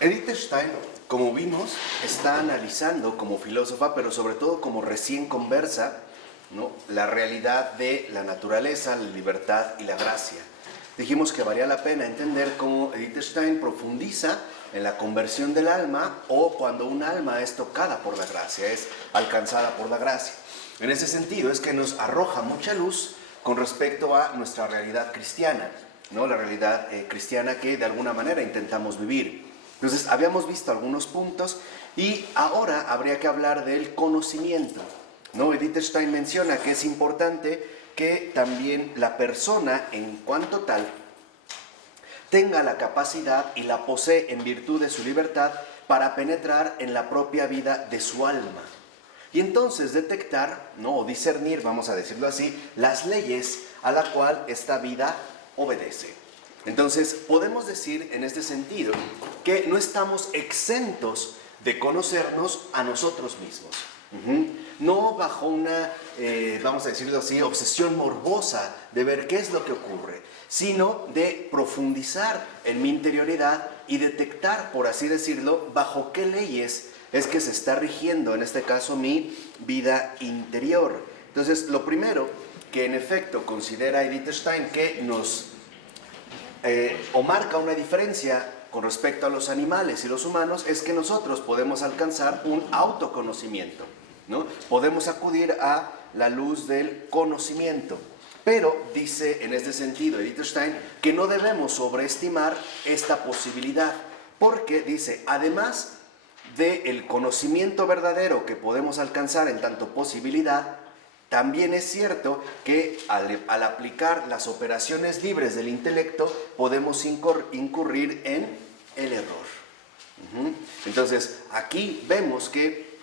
Edith Stein, como vimos, está analizando como filósofa, pero sobre todo como recién conversa, ¿no?, la realidad de la naturaleza, la libertad y la gracia. Dijimos que valía la pena entender cómo Edith Stein profundiza en la conversión del alma, o cuando un alma es tocada por la gracia, es alcanzada por la gracia. En ese sentido es que nos arroja mucha luz con respecto a nuestra realidad cristiana, ¿no?, la realidad cristiana que de alguna manera intentamos vivir. Entonces habíamos visto algunos puntos y ahora habría que hablar del conocimiento, ¿no? Edith Stein menciona que es importante que también la persona en cuanto tal tenga la capacidad y la posee en virtud de su libertad para penetrar en la propia vida de su alma y entonces detectar, ¿no?, o discernir, vamos a decirlo así, las leyes a la cual esta vida obedece. Entonces podemos decir en este sentido que no estamos exentos de conocernos a nosotros mismos. No bajo una, vamos a decirlo así, obsesión morbosa de ver qué es lo que ocurre, sino de profundizar en mi interioridad y detectar, por así decirlo, bajo qué leyes es que se está rigiendo, en este caso, mi vida interior. Entonces, lo primero que en efecto considera Edith Stein que nos o marca una diferencia con respecto a los animales y los humanos es que nosotros podemos alcanzar un autoconocimiento, ¿no? Podemos acudir a la luz del conocimiento. Pero dice en este sentido Edith Stein que no debemos sobreestimar esta posibilidad, porque dice, además del conocimiento verdadero que podemos alcanzar en tanto posibilidad, también es cierto que al aplicar las operaciones libres del intelecto podemos incurrir en el error. Entonces, aquí vemos que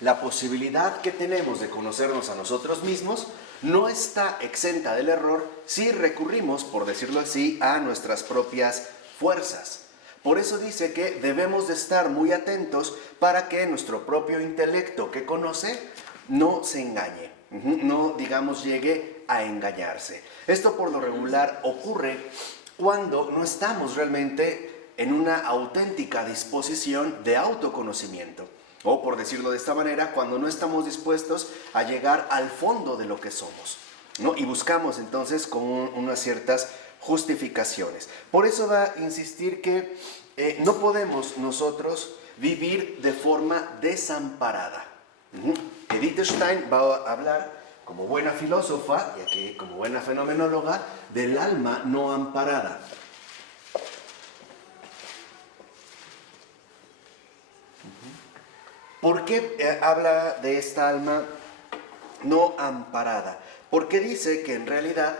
la posibilidad que tenemos de conocernos a nosotros mismos no está exenta del error si recurrimos, por decirlo así, a nuestras propias fuerzas. Por eso dice que debemos de estar muy atentos para que nuestro propio intelecto que conoce no se engañe, no, digamos, llegue a engañarse. Esto por lo regular ocurre cuando no estamos realmente en una auténtica disposición de autoconocimiento. O por decirlo de esta manera, cuando no estamos dispuestos a llegar al fondo de lo que somos, ¿no? Y buscamos entonces con unas ciertas justificaciones. Por eso va a insistir que no podemos nosotros vivir de forma desamparada. Edith Stein va a hablar como buena filósofa y aquí como buena fenomenóloga del alma no amparada. ¿Por qué habla de esta alma no amparada? Porque dice que en realidad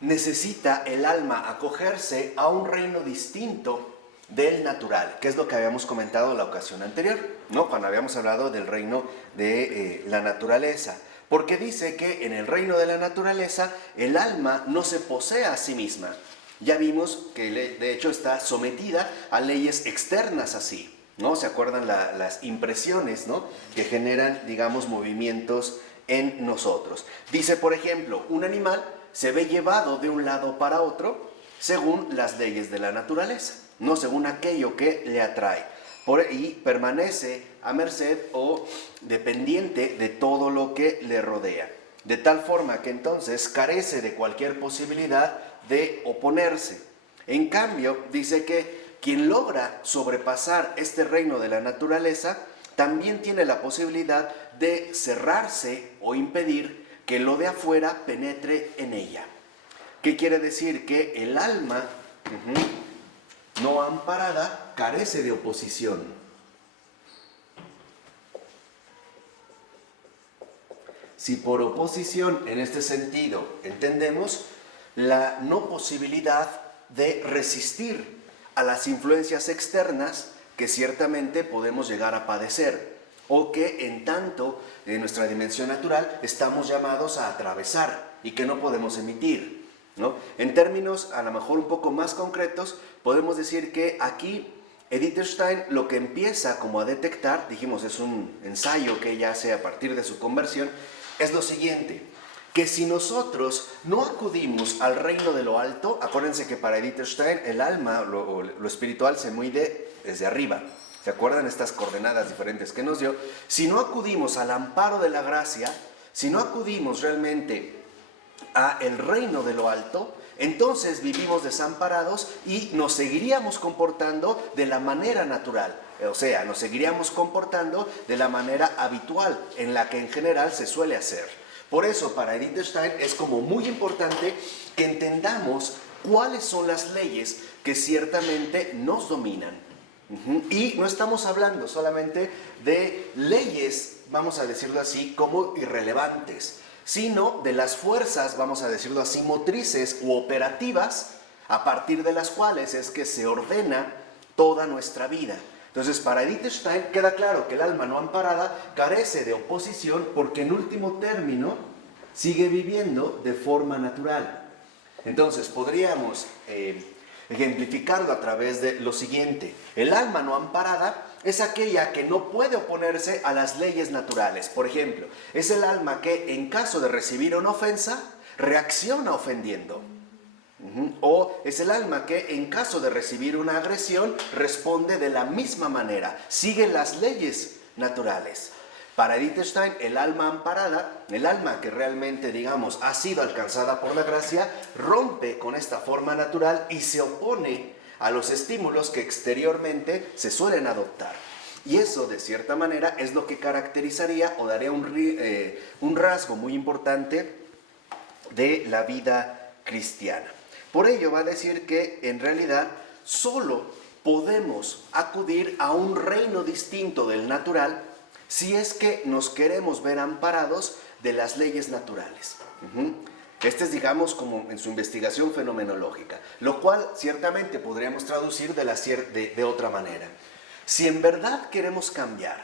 necesita el alma acogerse a un reino distinto del natural, que es lo que habíamos comentado la ocasión anterior, ¿no?, cuando habíamos hablado del reino de la naturaleza. Porque dice que en el reino de la naturaleza el alma no se posee a sí misma. Ya vimos que de hecho está sometida a leyes externas así, ¿no? ¿Se acuerdan las impresiones, ¿no?, que generan, digamos, movimientos en nosotros? Dice, por ejemplo, un animal se ve llevado de un lado para otro según las leyes de la naturaleza, no según aquello que le atrae, y permanece a merced o dependiente de todo lo que le rodea, de tal forma que entonces carece de cualquier posibilidad de oponerse. En cambio, dice que quien logra sobrepasar este reino de la naturaleza también tiene la posibilidad de cerrarse o impedir que lo de afuera penetre en ella. ¿Qué quiere decir? Que el alma no amparada carece de oposición. Si por oposición en este sentido entendemos la no posibilidad de resistir a las influencias externas que ciertamente podemos llegar a padecer o que en tanto en nuestra dimensión natural estamos llamados a atravesar y que no podemos emitir, ¿no? En términos a lo mejor un poco más concretos, podemos decir que aquí Edith Stein lo que empieza como a detectar, dijimos es un ensayo que ella hace a partir de su conversión, es lo siguiente: que si nosotros no acudimos al reino de lo alto, acuérdense que para Edith Stein el alma, lo espiritual se mide desde arriba. ¿Se acuerdan estas coordenadas diferentes que nos dio? Si no acudimos al amparo de la gracia, si no acudimos realmente a el reino de lo alto, entonces vivimos desamparados y nos seguiríamos comportando de la manera natural. O sea, nos seguiríamos comportando de la manera habitual, en la que en general se suele hacer. Por eso, para Edith Stein es como muy importante que entendamos cuáles son las leyes que ciertamente nos dominan. Y no estamos hablando solamente de leyes, vamos a decirlo así, como irrelevantes, sino de las fuerzas, vamos a decirlo así, motrices u operativas, a partir de las cuales es que se ordena toda nuestra vida. Entonces, para Edith Stein queda claro que el alma no amparada carece de oposición porque en último término sigue viviendo de forma natural. Entonces, podríamos ejemplificarlo a través de lo siguiente. El alma no amparada es aquella que no puede oponerse a las leyes naturales. Por ejemplo, es el alma que en caso de recibir una ofensa, reacciona ofendiendo. O es el alma que en caso de recibir una agresión, responde de la misma manera, sigue las leyes naturales. Para Edith Stein, el alma amparada, el alma que realmente, digamos, ha sido alcanzada por la gracia, rompe con esta forma natural y se opone a los estímulos que exteriormente se suelen adoptar. Y eso, de cierta manera, es lo que caracterizaría o daría un rasgo muy importante de la vida cristiana. Por ello va a decir que, en realidad, solo podemos acudir a un reino distinto del natural si es que nos queremos ver amparados de las leyes naturales. Este es, digamos, como en su investigación fenomenológica, lo cual ciertamente podríamos traducir de otra manera. Si en verdad queremos cambiar,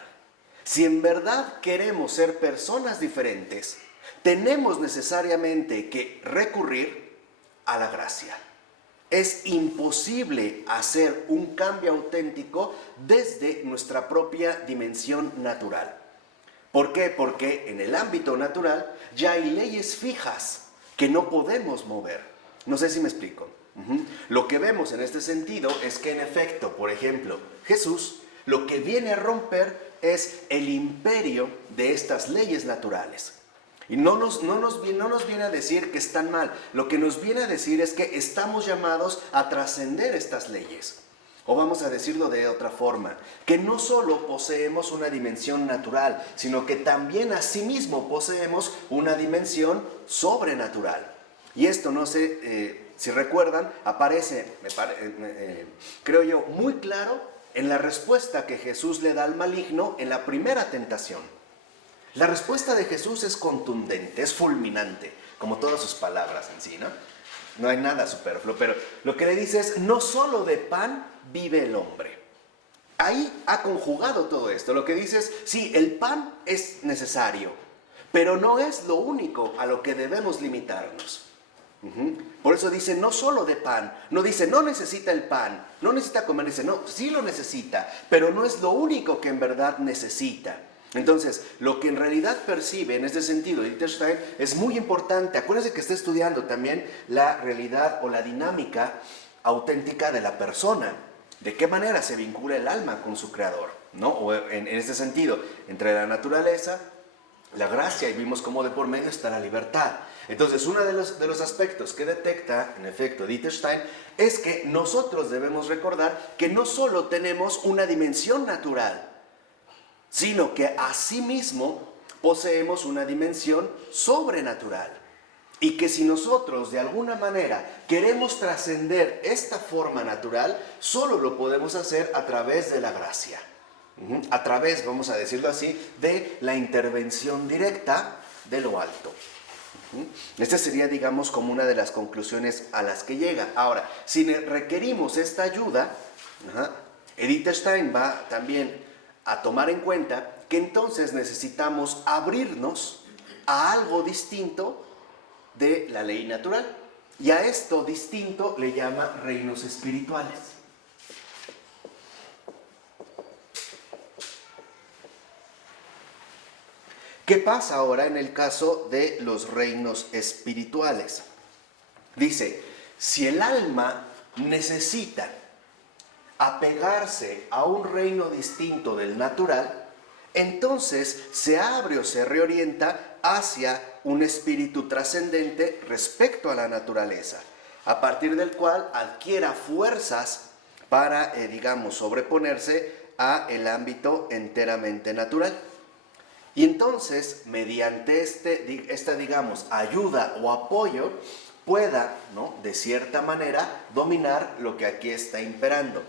si en verdad queremos ser personas diferentes, tenemos necesariamente que recurrir a la gracia. Es imposible hacer un cambio auténtico desde nuestra propia dimensión natural. ¿Por qué? Porque en el ámbito natural ya hay leyes fijas que no podemos mover. No sé si me explico. Lo que vemos en este sentido es que en efecto, por ejemplo, Jesús lo que viene a romper es el imperio de estas leyes naturales. Y no nos viene a decir que están mal. Lo que nos viene a decir es que estamos llamados a trascender estas leyes. O vamos a decirlo de otra forma, que no solo poseemos una dimensión natural, sino que también asimismo poseemos una dimensión sobrenatural. Y esto, no sé si recuerdan, aparece, creo yo, muy claro en la respuesta que Jesús le da al maligno en la primera tentación. La respuesta de Jesús es contundente, es fulminante, como todas sus palabras en sí, ¿no? No hay nada superfluo, pero lo que le dice es, no solo de pan vive el hombre. Ahí ha conjugado todo esto. Lo que dice es, sí, el pan es necesario, pero no es lo único a lo que debemos limitarnos. Por eso dice, no solo de pan. No dice, no necesita el pan, no necesita comer. Dice, no, sí lo necesita, pero no es lo único que en verdad necesita. Entonces, lo que en realidad percibe en este sentido Edith Stein es muy importante. Acuérdense que está estudiando también la realidad o la dinámica auténtica de la persona. De qué manera se vincula el alma con su creador, ¿no? O en este sentido, entre la naturaleza, la gracia, y vimos cómo de por medio está la libertad. Entonces, uno de los aspectos que detecta, en efecto, Edith Stein, es que nosotros debemos recordar que no solo tenemos una dimensión natural, sino que asimismo poseemos una dimensión sobrenatural. Y que si nosotros de alguna manera queremos trascender esta forma natural, solo lo podemos hacer a través de la gracia. A través, vamos a decirlo así, de la intervención directa de lo alto. Esta sería, digamos, como una de las conclusiones a las que llega. Ahora, si requerimos esta ayuda, Edith Stein va también a tomar en cuenta que entonces necesitamos abrirnos a algo distinto de la ley natural. Y a esto distinto le llama reinos espirituales. ¿Qué pasa ahora en el caso de los reinos espirituales? Dice, si el alma necesita apegarse a un reino distinto del natural, entonces se abre o se reorienta hacia un espíritu trascendente respecto a la naturaleza, a partir del cual adquiera fuerzas para, sobreponerse a el ámbito enteramente natural. Y entonces, mediante esta ayuda o apoyo, pueda, ¿no?, de cierta manera, dominar lo que aquí está imperando.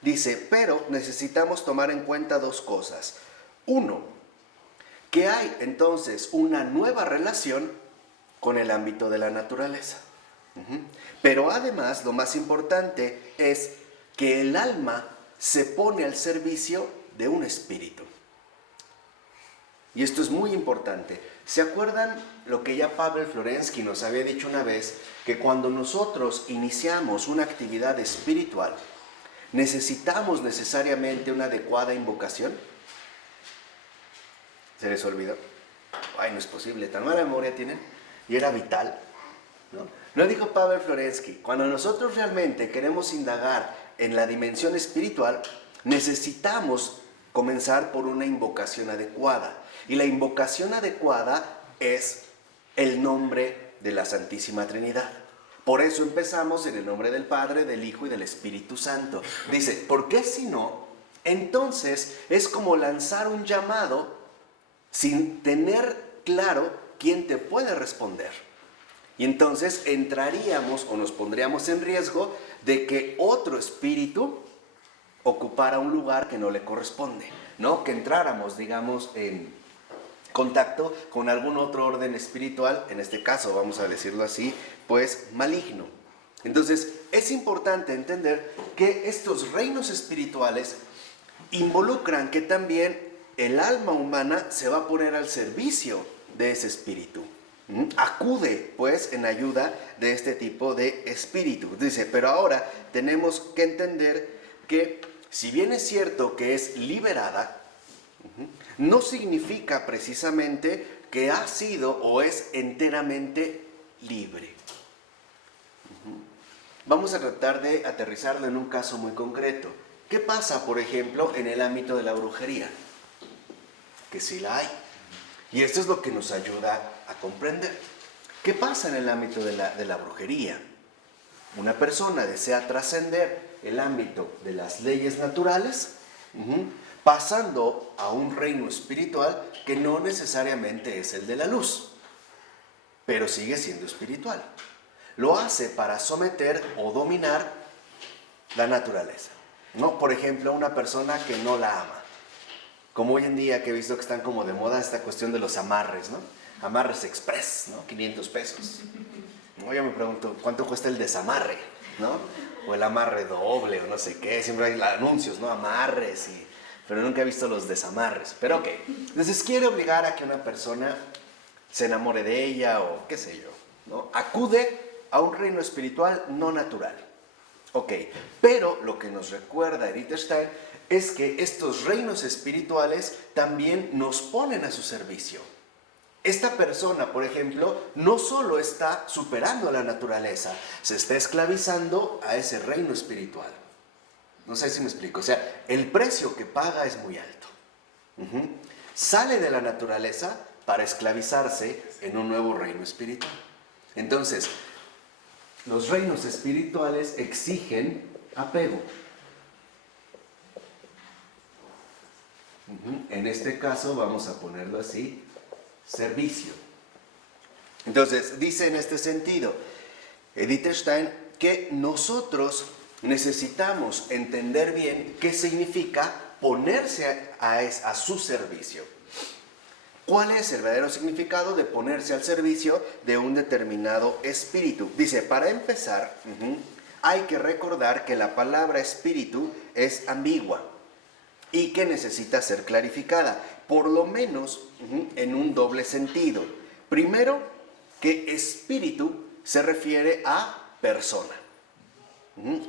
Dice, pero necesitamos tomar en cuenta dos cosas. Uno, que hay entonces una nueva relación con el ámbito de la naturaleza. Pero además, lo más importante es que el alma se pone al servicio de un espíritu. Y esto es muy importante. ¿Se acuerdan lo que ya Pavel Florensky nos había dicho una vez? Que cuando nosotros iniciamos una actividad espiritual, ¿necesitamos necesariamente una adecuada invocación? ¿Se les olvidó? Ay, no es posible, tan mala memoria tienen. Y era vital, ¿no? Lo dijo Pavel Florensky. Cuando nosotros realmente queremos indagar en la dimensión espiritual, necesitamos comenzar por una invocación adecuada. Y la invocación adecuada es el nombre de la Santísima Trinidad. Por eso empezamos en el nombre del Padre, del Hijo y del Espíritu Santo. Dice, porque si no, entonces es como lanzar un llamado sin tener claro quién te puede responder. Y entonces entraríamos o nos pondríamos en riesgo de que otro espíritu ocupara un lugar que no le corresponde, ¿no? Que entráramos, en contacto con algún otro orden espiritual, en este caso, vamos a decirlo así, pues maligno. Entonces, es importante entender que estos reinos espirituales involucran que también el alma humana se va a poner al servicio de ese espíritu. Acude, pues, en ayuda de este tipo de espíritu. Dice, pero ahora tenemos que entender que, si bien es cierto que es liberada, no significa precisamente que ha sido o es enteramente libre. Vamos a tratar de aterrizarlo en un caso muy concreto. ¿Qué pasa, por ejemplo, en el ámbito de la brujería? Que sí la hay. Y esto es lo que nos ayuda a comprender. ¿Qué pasa en el ámbito de la brujería? Una persona desea trascender el ámbito de las leyes naturales, pasando a un reino espiritual que no necesariamente es el de la luz, pero sigue siendo espiritual. Lo hace para someter o dominar la naturaleza, ¿no? Por ejemplo, una persona que no la ama. Como hoy en día que he visto que están como de moda esta cuestión de los amarres, ¿no? Amarres express, ¿no? 500 pesos. ¿No? Yo me pregunto, ¿cuánto cuesta el desamarre? ¿No? O el amarre doble, o no sé qué. Siempre hay anuncios, ¿no? Amarres, pero nunca he visto los desamarres. Pero ok. Entonces quiere obligar a que una persona se enamore de ella o qué sé yo, ¿no? Acude a un reino espiritual no natural. Ok. Pero lo que nos recuerda Edith Stein es que estos reinos espirituales también nos ponen a su servicio. Esta persona, por ejemplo, no solo está superando la naturaleza, se está esclavizando a ese reino espiritual. No sé si me explico. O sea, el precio que paga es muy alto. Sale de la naturaleza para esclavizarse en un nuevo reino espiritual. Entonces, los reinos espirituales exigen apego. En este caso vamos a ponerlo así, servicio. Entonces, dice en este sentido Edith Stein que nosotros necesitamos entender bien qué significa ponerse a su servicio. ¿Cuál es el verdadero significado de ponerse al servicio de un determinado espíritu? Dice, para empezar, hay que recordar que la palabra espíritu es ambigua y que necesita ser clarificada, por lo menos en un doble sentido. Primero, que espíritu se refiere a persona,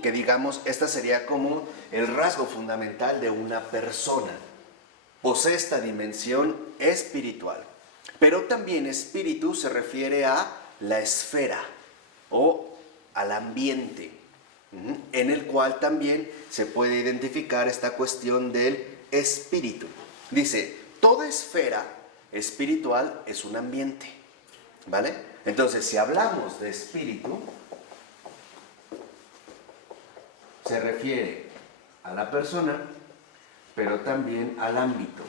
que digamos, esta sería como el rasgo fundamental de una persona. Posee esta dimensión espiritual. Pero también espíritu se refiere a la esfera o al ambiente, en el cual también se puede identificar esta cuestión del espíritu. Dice, toda esfera espiritual es un ambiente, ¿vale? Entonces, si hablamos de espíritu, se refiere a la persona, pero también al ámbito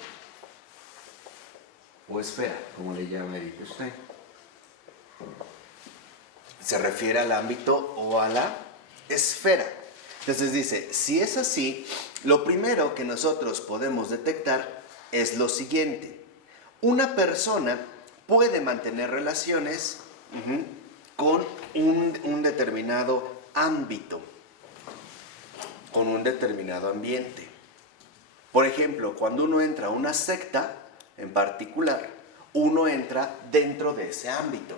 o esfera, como le llama Edith Stein. Se refiere al ámbito o a la esfera. Entonces dice, si es así, lo primero que nosotros podemos detectar es lo siguiente. Una persona puede mantener relaciones con un determinado ámbito, con un determinado ambiente. Por ejemplo, cuando uno entra a una secta en particular, uno entra dentro de ese ámbito,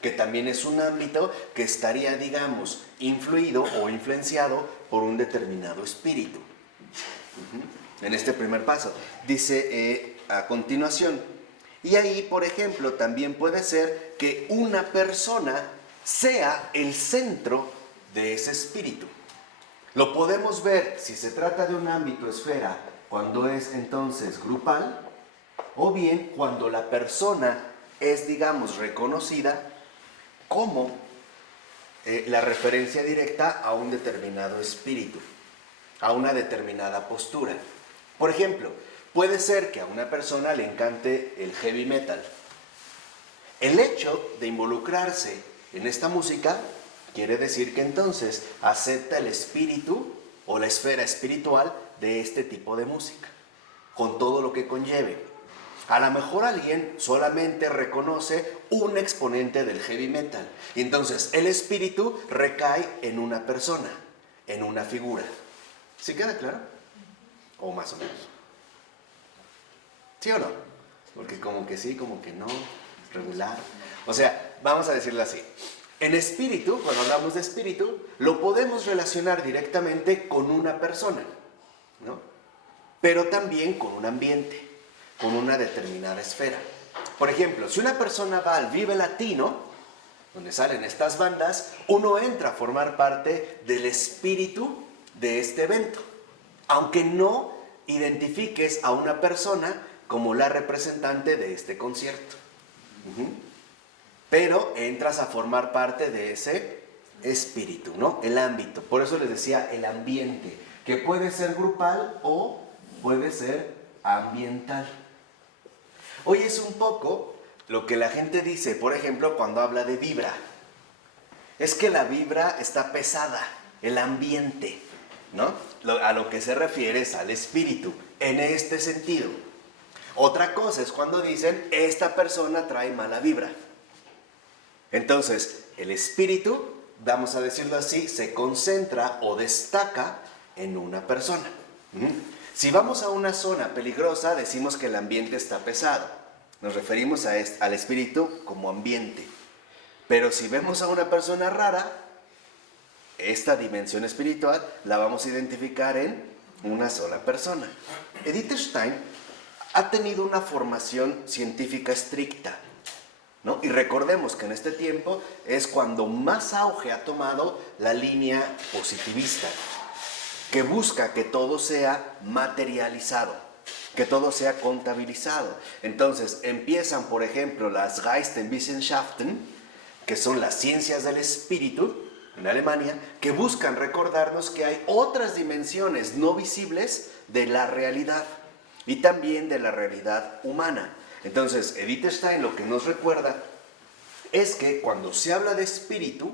que también es un ámbito que estaría, digamos, influido o influenciado por un determinado espíritu. En este primer paso, dice a continuación, y ahí, por ejemplo, también puede ser que una persona sea el centro de ese espíritu. Lo podemos ver si se trata de un ámbito esfera, cuando es entonces grupal, o bien cuando la persona es, digamos, reconocida como la referencia directa a un determinado espíritu, a una determinada postura. Por ejemplo, puede ser que a una persona le encante el heavy metal. El hecho de involucrarse en esta música quiere decir que entonces acepta el espíritu o la esfera espiritual de este tipo de música, con todo lo que conlleve. A lo mejor alguien solamente reconoce un exponente del heavy metal, y entonces el espíritu recae en una persona, en una figura. ¿Sí queda claro? O más o menos. ¿Sí o no? Porque como que sí, como que no, regular. O sea, vamos a decirlo así. En espíritu, cuando hablamos de espíritu, lo podemos relacionar directamente con una persona, ¿no? Pero también con un ambiente, con una determinada esfera. Por ejemplo, si una persona va al Vive Latino, donde salen estas bandas, uno entra a formar parte del espíritu de este evento, aunque no identifiques a una persona como la representante de este concierto. Pero entras a formar parte de ese espíritu, ¿no? El ámbito. Por eso les decía el ambiente, que puede ser grupal o puede ser ambiental. Hoy es un poco lo que la gente dice, por ejemplo, cuando habla de vibra. Es que la vibra está pesada, el ambiente, ¿no? A lo que se refiere es al espíritu, en este sentido. Otra cosa es cuando dicen, esta persona trae mala vibra. Entonces, el espíritu, vamos a decirlo así, se concentra o destaca en una persona. Si vamos a una zona peligrosa, decimos que el ambiente está pesado. Nos referimos al espíritu como ambiente. Pero si vemos a una persona rara, esta dimensión espiritual la vamos a identificar en una sola persona. Edith Stein ha tenido una formación científica estricta, ¿no? Y recordemos que en este tiempo es cuando más auge ha tomado la línea positivista, que busca que todo sea materializado, que todo sea contabilizado. Entonces empiezan, por ejemplo, las Geisteswissenschaften, que son las ciencias del espíritu, en Alemania, que buscan recordarnos que hay otras dimensiones no visibles de la realidad y también de la realidad humana. Entonces, Edith Stein lo que nos recuerda es que cuando se habla de espíritu,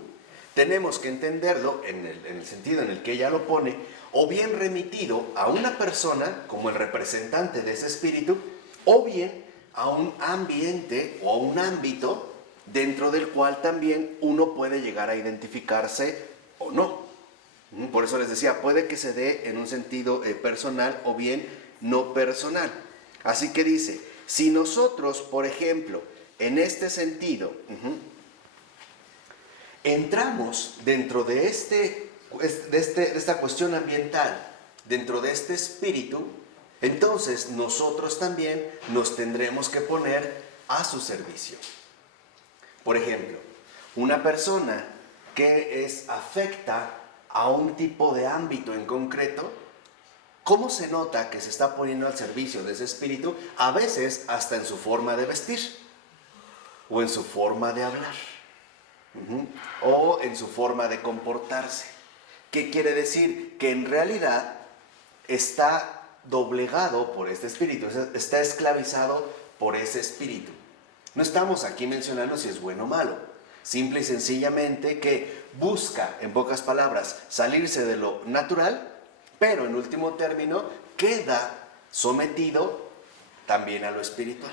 tenemos que entenderlo en el sentido en el que ella lo pone, o bien remitido a una persona como el representante de ese espíritu, o bien a un ambiente o a un ámbito dentro del cual también uno puede llegar a identificarse o no. Por eso les decía, puede que se dé en un sentido personal o bien no personal. Así que dice, si nosotros, por ejemplo, en este sentido, entramos dentro de esta cuestión ambiental, dentro de este espíritu, entonces nosotros también nos tendremos que poner a su servicio. Por ejemplo, una persona que es afecta a un tipo de ámbito en concreto, ¿cómo se nota que se está poniendo al servicio de ese espíritu? A veces hasta en su forma de vestir, o en su forma de hablar, o en su forma de comportarse. ¿Qué quiere decir? Que en realidad está doblegado por este espíritu, está esclavizado por ese espíritu. No estamos aquí mencionando si es bueno o malo, simple y sencillamente que busca, en pocas palabras, salirse de lo natural, pero en último término queda sometido también a lo espiritual.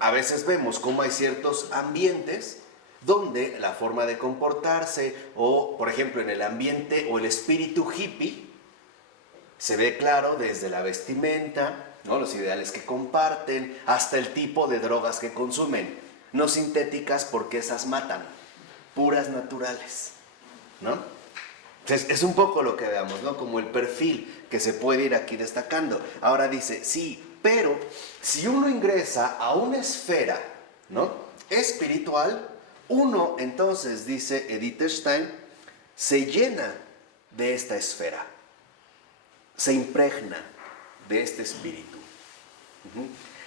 A veces vemos cómo hay ciertos ambientes donde la forma de comportarse, o por ejemplo en el ambiente o el espíritu hippie, se ve claro desde la vestimenta, ¿no? Los ideales que comparten, hasta el tipo de drogas que consumen. No sintéticas porque esas matan, puras naturales, ¿no? Entonces, es un poco lo que veamos, ¿no? Como el perfil que se puede ir aquí destacando. Ahora dice, sí, pero si uno ingresa a una esfera, ¿no?, espiritual, uno entonces, dice Edith Stein, se llena de esta esfera, se impregna de este espíritu.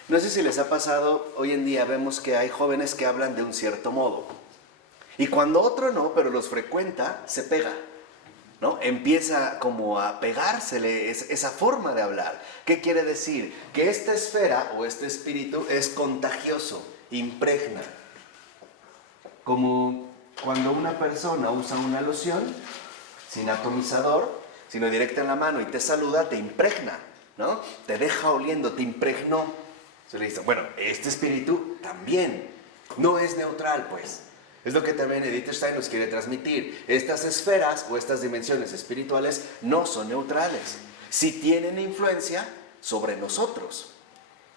No sé si les ha pasado, hoy en día vemos que hay jóvenes que hablan de un cierto modo, y cuando otro no, pero los frecuenta, se pega, ¿no? Empieza como a pegársele esa forma de hablar. ¿Qué quiere decir? Que esta esfera o este espíritu es contagioso, impregna. Como cuando una persona usa una loción sin atomizador, sino directa en la mano y te saluda, te impregna, ¿no? Te deja oliendo, te impregnó. Se le dice, bueno, este espíritu también no es neutral, pues. Es lo que también Edith Stein nos quiere transmitir. Estas esferas o estas dimensiones espirituales no son neutrales. Sí tienen influencia sobre nosotros.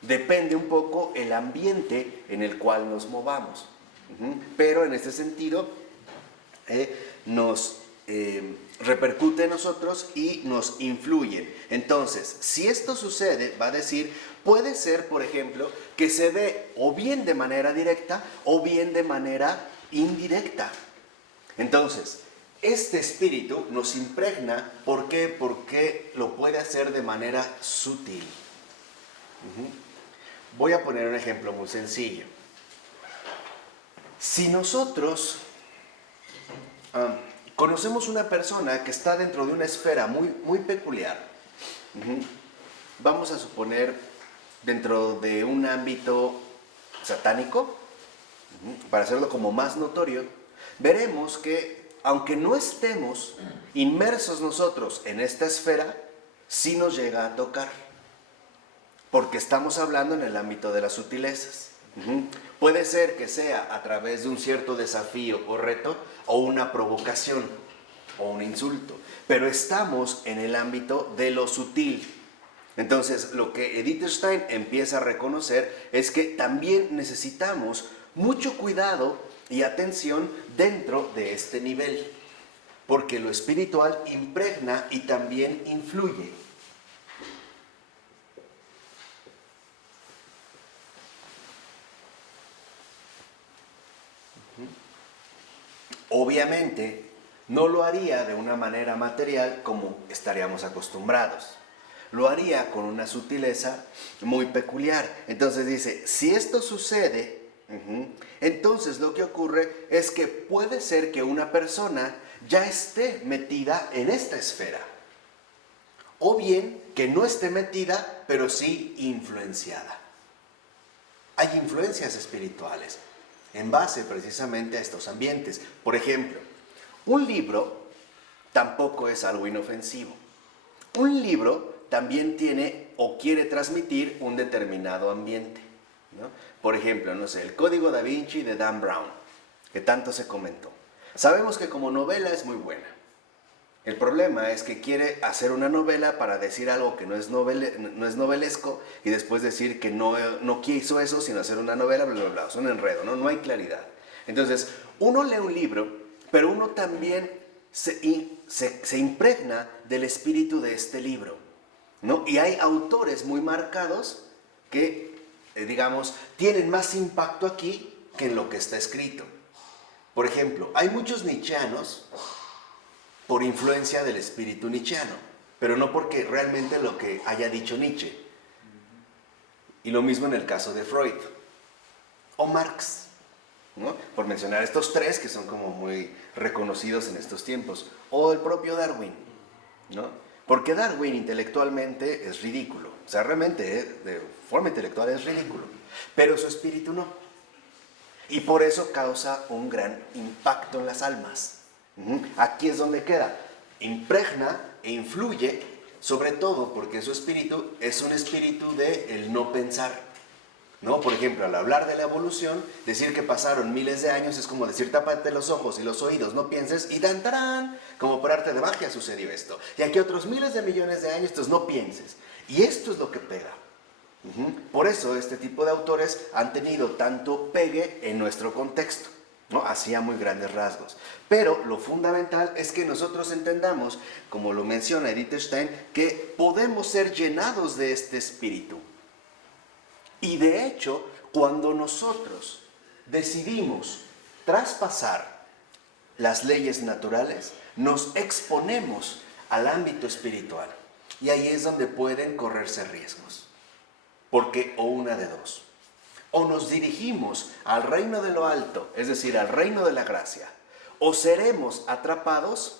Depende un poco el ambiente en el cual nos movamos. Pero en este sentido nos repercute en nosotros y nos influye. Entonces, si esto sucede, va a decir, puede ser, por ejemplo, que se ve o bien de manera directa o bien de manera indirecta. Entonces, este espíritu nos impregna. ¿Por qué? Porque lo puede hacer de manera sutil. Voy a poner un ejemplo muy sencillo. Si nosotros conocemos una persona que está dentro de una esfera muy peculiar, vamos a suponer dentro de un ámbito satánico, para hacerlo como más notorio, veremos que aunque no estemos inmersos nosotros en esta esfera, sí nos llega a tocar, porque estamos hablando en el ámbito de las sutilezas. Puede ser que sea a través de un cierto desafío o reto, o una provocación, o un insulto, pero estamos en el ámbito de lo sutil. Entonces, lo que Edith Stein empieza a reconocer es que también necesitamos mucho cuidado y atención dentro de este nivel, porque lo espiritual impregna y también influye. Obviamente, no lo haría de una manera material como estaríamos acostumbrados. Lo haría con una sutileza muy peculiar. Entonces dice, si esto sucede, entonces lo que ocurre es que puede ser que una persona ya esté metida en esta esfera. O bien que no esté metida, pero sí influenciada. Hay influencias espirituales en base precisamente a estos ambientes. Por ejemplo, un libro tampoco es algo inofensivo. Un libro también tiene o quiere transmitir un determinado ambiente, ¿no? Por ejemplo, no sé, el Código Da Vinci de Dan Brown, que tanto se comentó. Sabemos que como novela es muy buena. El problema es que quiere hacer una novela para decir algo que no es novelesco y después decir que no quiso eso, sino hacer una novela, bla, bla, bla. Es un enredo, ¿no? No hay claridad. Entonces, uno lee un libro, pero uno también se impregna del espíritu de este libro, ¿no? Y hay autores muy marcados que digamos, tienen más impacto aquí que en lo que está escrito. Por ejemplo, hay muchos nietzscheanos por influencia del espíritu nietzscheano, pero no porque realmente lo que haya dicho Nietzsche. Y lo mismo en el caso de Freud o Marx, ¿no? Por mencionar estos tres que son como muy reconocidos en estos tiempos. O el propio Darwin, ¿no? Porque Darwin intelectualmente es ridículo. O sea, realmente de forma intelectual es ridículo. Pero su espíritu no. Y por eso causa un gran impacto en las almas. Aquí es donde queda. Impregna e influye, sobre todo porque su espíritu es un espíritu de el no pensar, ¿no? Por ejemplo, al hablar de la evolución, decir que pasaron miles de años es como decir tápate los ojos y los oídos, no pienses, y dan tarán, como por arte de magia sucedió esto. Y aquí otros miles de millones de años, entonces no pienses. Y esto es lo que pega. Por eso este tipo de autores han tenido tanto pegue en nuestro contexto, ¿no? Así a muy grandes rasgos. Pero lo fundamental es que nosotros entendamos, como lo menciona Edith Stein, que podemos ser llenados de este espíritu. Y de hecho, cuando nosotros decidimos traspasar las leyes naturales, nos exponemos al ámbito espiritual. Y ahí es donde pueden correrse riesgos. Porque o una de dos, o nos dirigimos al reino de lo alto, es decir, al reino de la gracia, o seremos atrapados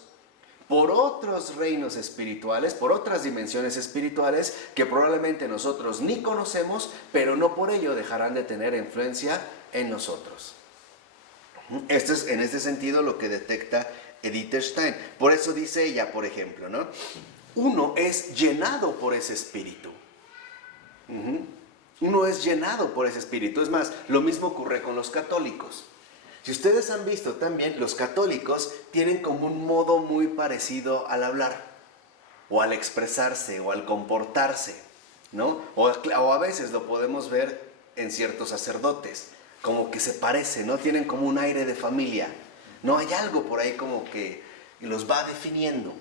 por otros reinos espirituales, por otras dimensiones espirituales que probablemente nosotros ni conocemos, pero no por ello dejarán de tener influencia en nosotros. Esto es en este sentido lo que detecta Edith Stein. Por eso dice ella, por ejemplo, ¿no? Uno es llenado por ese espíritu. Uno es llenado por ese espíritu. Es más, lo mismo ocurre con los católicos. Si ustedes han visto también, los católicos tienen como un modo muy parecido al hablar, o al expresarse, o al comportarse, ¿no? O a veces lo podemos ver en ciertos sacerdotes, como que se parece, ¿no? Tienen como un aire de familia, ¿no? Hay algo por ahí como que los va definiendo,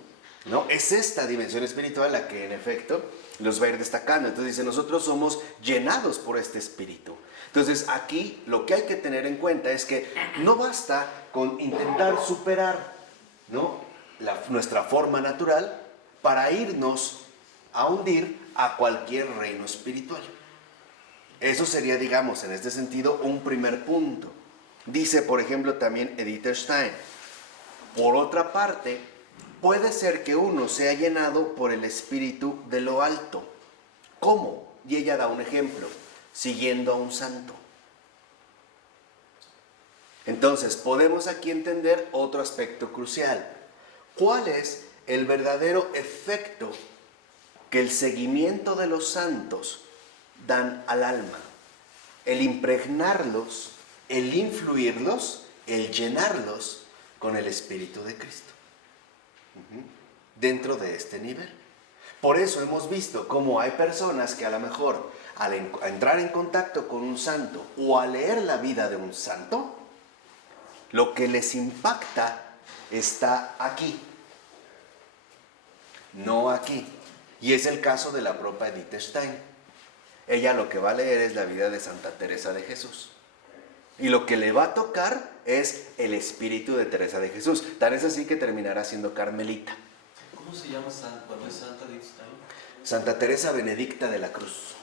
¿no? Es esta dimensión espiritual la que en efecto los va a ir destacando. Entonces dice, nosotros somos llenados por este espíritu. Entonces aquí lo que hay que tener en cuenta es que no basta con intentar superar, ¿no? nuestra forma natural para irnos a hundir a cualquier reino espiritual. Eso sería, digamos, en este sentido, un primer punto. Dice, por ejemplo, también Edith Stein, por otra parte, puede ser que uno sea llenado por el espíritu de lo alto. ¿Cómo? Y ella da un ejemplo, siguiendo a un santo. Entonces, podemos aquí entender otro aspecto crucial. ¿Cuál es el verdadero efecto que el seguimiento de los santos dan al alma? El impregnarlos, el influirlos, el llenarlos con el Espíritu de Cristo. Dentro de este nivel. Por eso hemos visto cómo hay personas que a lo mejor al entrar en contacto con un santo o a leer la vida de un santo, lo que les impacta está aquí, no aquí. Y es el caso de la propia Edith Stein. Ella lo que va a leer es la vida de Santa Teresa de Jesús. Y lo que le va a tocar es el espíritu de Teresa de Jesús. Tan es así que terminará siendo carmelita. ¿Cómo se llama cuando es Santa Edith Stein? Santa Teresa Benedicta de la Cruz.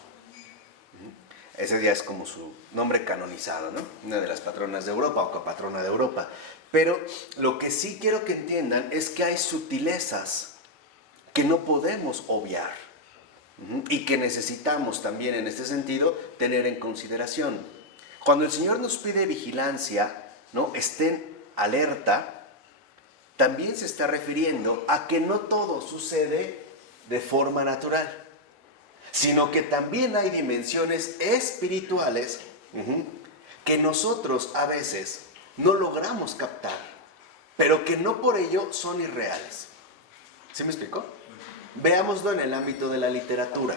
Ese ya es como su nombre canonizado, ¿no? Una de las patronas de Europa o copatrona de Europa. Pero lo que sí quiero que entiendan es que hay sutilezas que no podemos obviar y que necesitamos también en este sentido tener en consideración. Cuando el Señor nos pide vigilancia, ¿no? Estén alerta, también se está refiriendo a que no todo sucede de forma natural, sino que también hay dimensiones espirituales que nosotros a veces no logramos captar, pero que no por ello son irreales. ¿Sí me explicó? Veámoslo en el ámbito de la literatura,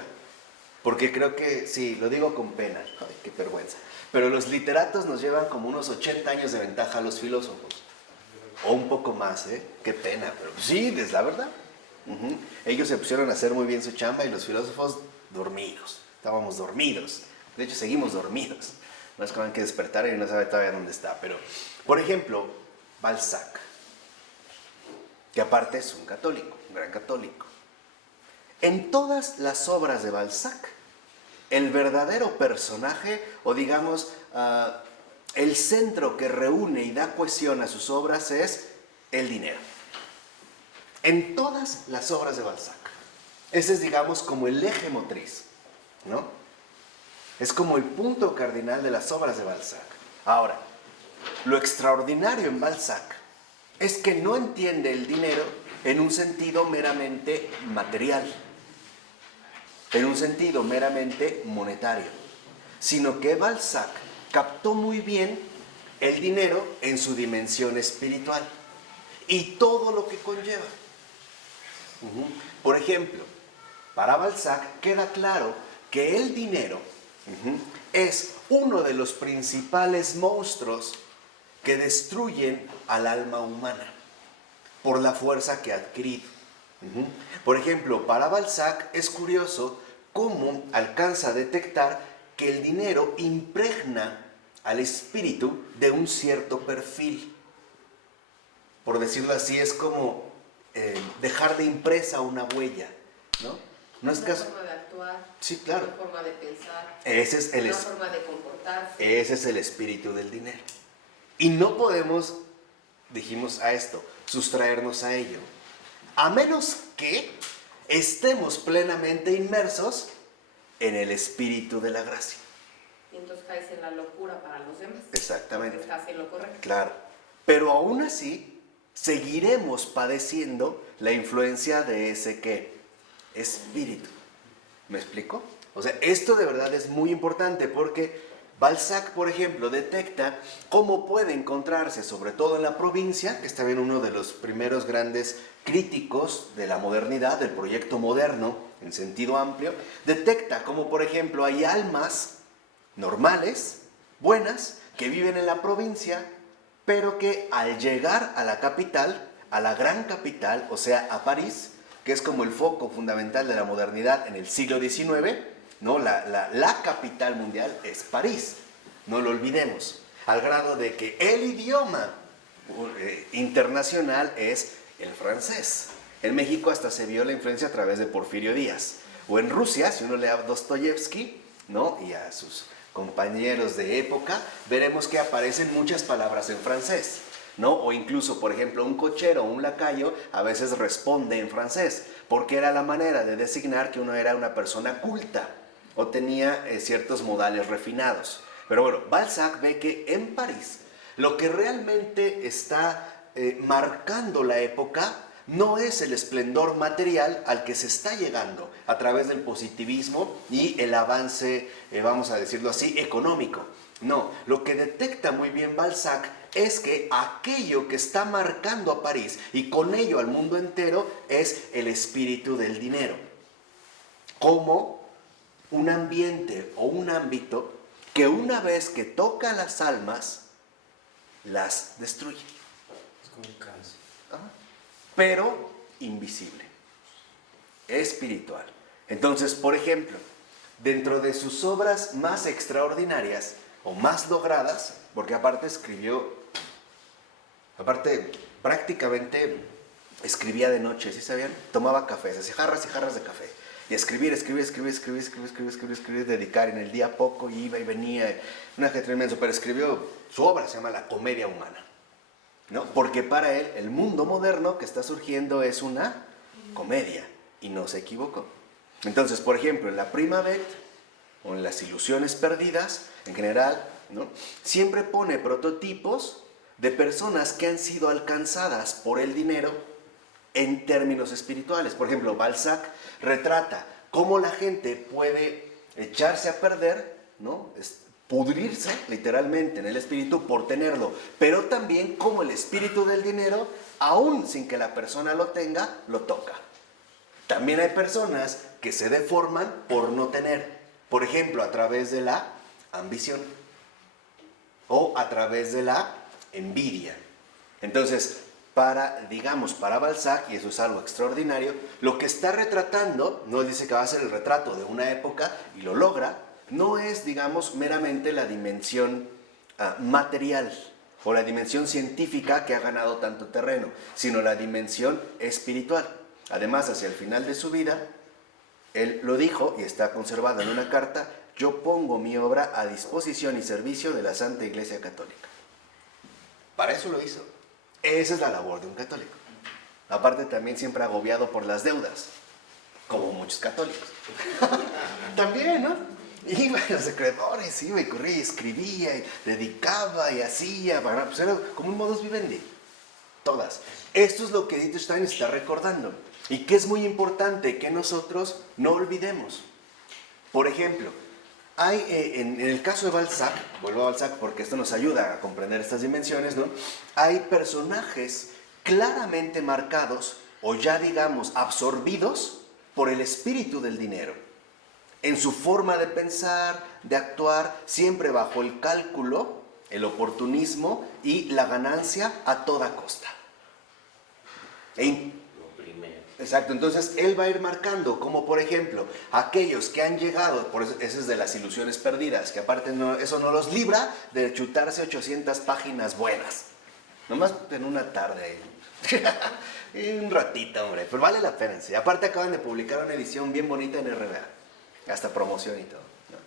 porque creo que, sí, lo digo con pena, ay, qué vergüenza, pero los literatos nos llevan como unos 80 años de ventaja a los filósofos, o un poco más, qué pena, pero sí, es la verdad. Ellos se pusieron a hacer muy bien su chamba y los filósofos dormidos, estábamos dormidos De hecho, seguimos dormidos. No es como hay que despertar y no sabe todavía dónde está. Pero, por ejemplo, Balzac, que aparte es un católico, un gran católico. En todas las obras de Balzac, el verdadero personaje, o digamos, el centro que reúne y da cohesión a sus obras es el dinero. En todas las obras de Balzac. Ese es, digamos, como el eje motriz, ¿no? Es como el punto cardinal de las obras de Balzac. Ahora, lo extraordinario en Balzac es que no entiende el dinero en un sentido meramente material, en un sentido meramente monetario, sino que Balzac captó muy bien el dinero en su dimensión espiritual y todo lo que conlleva. Por ejemplo, para Balzac queda claro que el dinero es uno de los principales monstruos que destruyen al alma humana por la fuerza que ha adquirido. Por ejemplo, para Balzac es curioso cómo alcanza a detectar que el dinero impregna al espíritu de un cierto perfil. Por decirlo así, es como dejar de impresa una huella, ¿no? No es una caso. forma de actuar, Sí, claro. una forma de pensar, Ese es una forma de comportarse. ese es el espíritu del dinero. Y no podemos, dijimos a esto, sustraernos a ello, a menos que estemos plenamente inmersos en el espíritu de la gracia. Y entonces caes en la locura para los demás. Exactamente. Porque estás en lo correcto. Claro. Pero aún así, seguiremos padeciendo la influencia de ese ¿qué? Espíritu. ¿Me explico? O sea, esto de verdad es muy importante porque Balzac, por ejemplo, detecta cómo puede encontrarse, sobre todo en la provincia, que está bien uno de los primeros grandes críticos de la modernidad, del proyecto moderno en sentido amplio, detecta cómo, por ejemplo, hay almas normales, buenas, que viven en la provincia, pero que al llegar a la capital, a la gran capital, o sea, a París, que es como el foco fundamental de la modernidad en el siglo XIX, ¿no? La capital mundial es París, no lo olvidemos, al grado de que el idioma internacional es el francés. En México hasta se vio la influencia a través de Porfirio Díaz. O en Rusia, si uno lee a Dostoyevsky, ¿no? Y a sus compañeros de época, veremos que aparecen muchas palabras en francés, ¿no? O incluso, por ejemplo, un cochero o un lacayo a veces responde en francés, porque era la manera de designar que uno era una persona culta o tenía ciertos modales refinados. Pero bueno, Balzac ve que en París lo que realmente está marcando la época no es el esplendor material al que se está llegando a través del positivismo y el avance, vamos a decirlo así, económico. No, lo que detecta muy bien Balzac es que aquello que está marcando a París y con ello al mundo entero es el espíritu del dinero, como un ambiente o un ámbito que una vez que toca las almas, las destruye. Es como un cáncer. Pero invisible, espiritual. Entonces, por ejemplo, dentro de sus obras más extraordinarias o más logradas, porque aparte prácticamente escribía de noche, ¿sí sabían? Tomaba café, hacía jarras y jarras de café. Y escribir, dedicar en el día poco, y iba y venía, un ajetreo inmenso, pero escribió, su obra se llama La Comedia Humana, ¿no? Porque para él el mundo moderno que está surgiendo es una comedia, y no se equivocó. Entonces, por ejemplo, en La Primavera o en Las Ilusiones Perdidas, en general, ¿no? Siempre pone prototipos de personas que han sido alcanzadas por el dinero en términos espirituales. Por ejemplo, Balzac retrata cómo la gente puede echarse a perder, ¿no? Pudrirse literalmente en el espíritu por tenerlo, pero también cómo el espíritu del dinero, aún sin que la persona lo tenga, lo toca. También hay personas que se deforman por no tener, por ejemplo, a través de la ambición o a través de la envidia. Entonces, para Balzac, y eso es algo extraordinario, lo que está retratando, no dice que va a ser el retrato de una época, y lo logra, no es, digamos, meramente la dimensión material o la dimensión científica que ha ganado tanto terreno, sino la dimensión espiritual. Además, hacia el final de su vida, él lo dijo y está conservado en una carta: yo pongo mi obra a disposición y servicio de la Santa Iglesia Católica. Para eso lo hizo. Esa es la labor de un católico. Aparte, también siempre agobiado por las deudas, como muchos católicos. También, ¿no? Iba a los acreedores, iba y corría y escribía y dedicaba y hacía, pues era como un modus vivendi. Todas. Esto es lo que Edith Stein está recordando y que es muy importante que nosotros no olvidemos. Por ejemplo, hay en el caso de Balzac, vuelvo a Balzac porque esto nos ayuda a comprender estas dimensiones, ¿no? Hay personajes claramente marcados o ya digamos absorbidos por el espíritu del dinero, en su forma de pensar, de actuar, siempre bajo el cálculo, el oportunismo y la ganancia a toda costa. Lo primero. Exacto, entonces él va a ir marcando, como por ejemplo, aquellos que han llegado, por eso es de las ilusiones perdidas, que aparte eso no los libra de chutarse 800 páginas buenas, nomás en una tarde ahí. Un ratito, hombre, pero vale la pena. Sí. Aparte acaban de publicar una edición bien bonita en RBA, hasta promoción y todo, ¿no?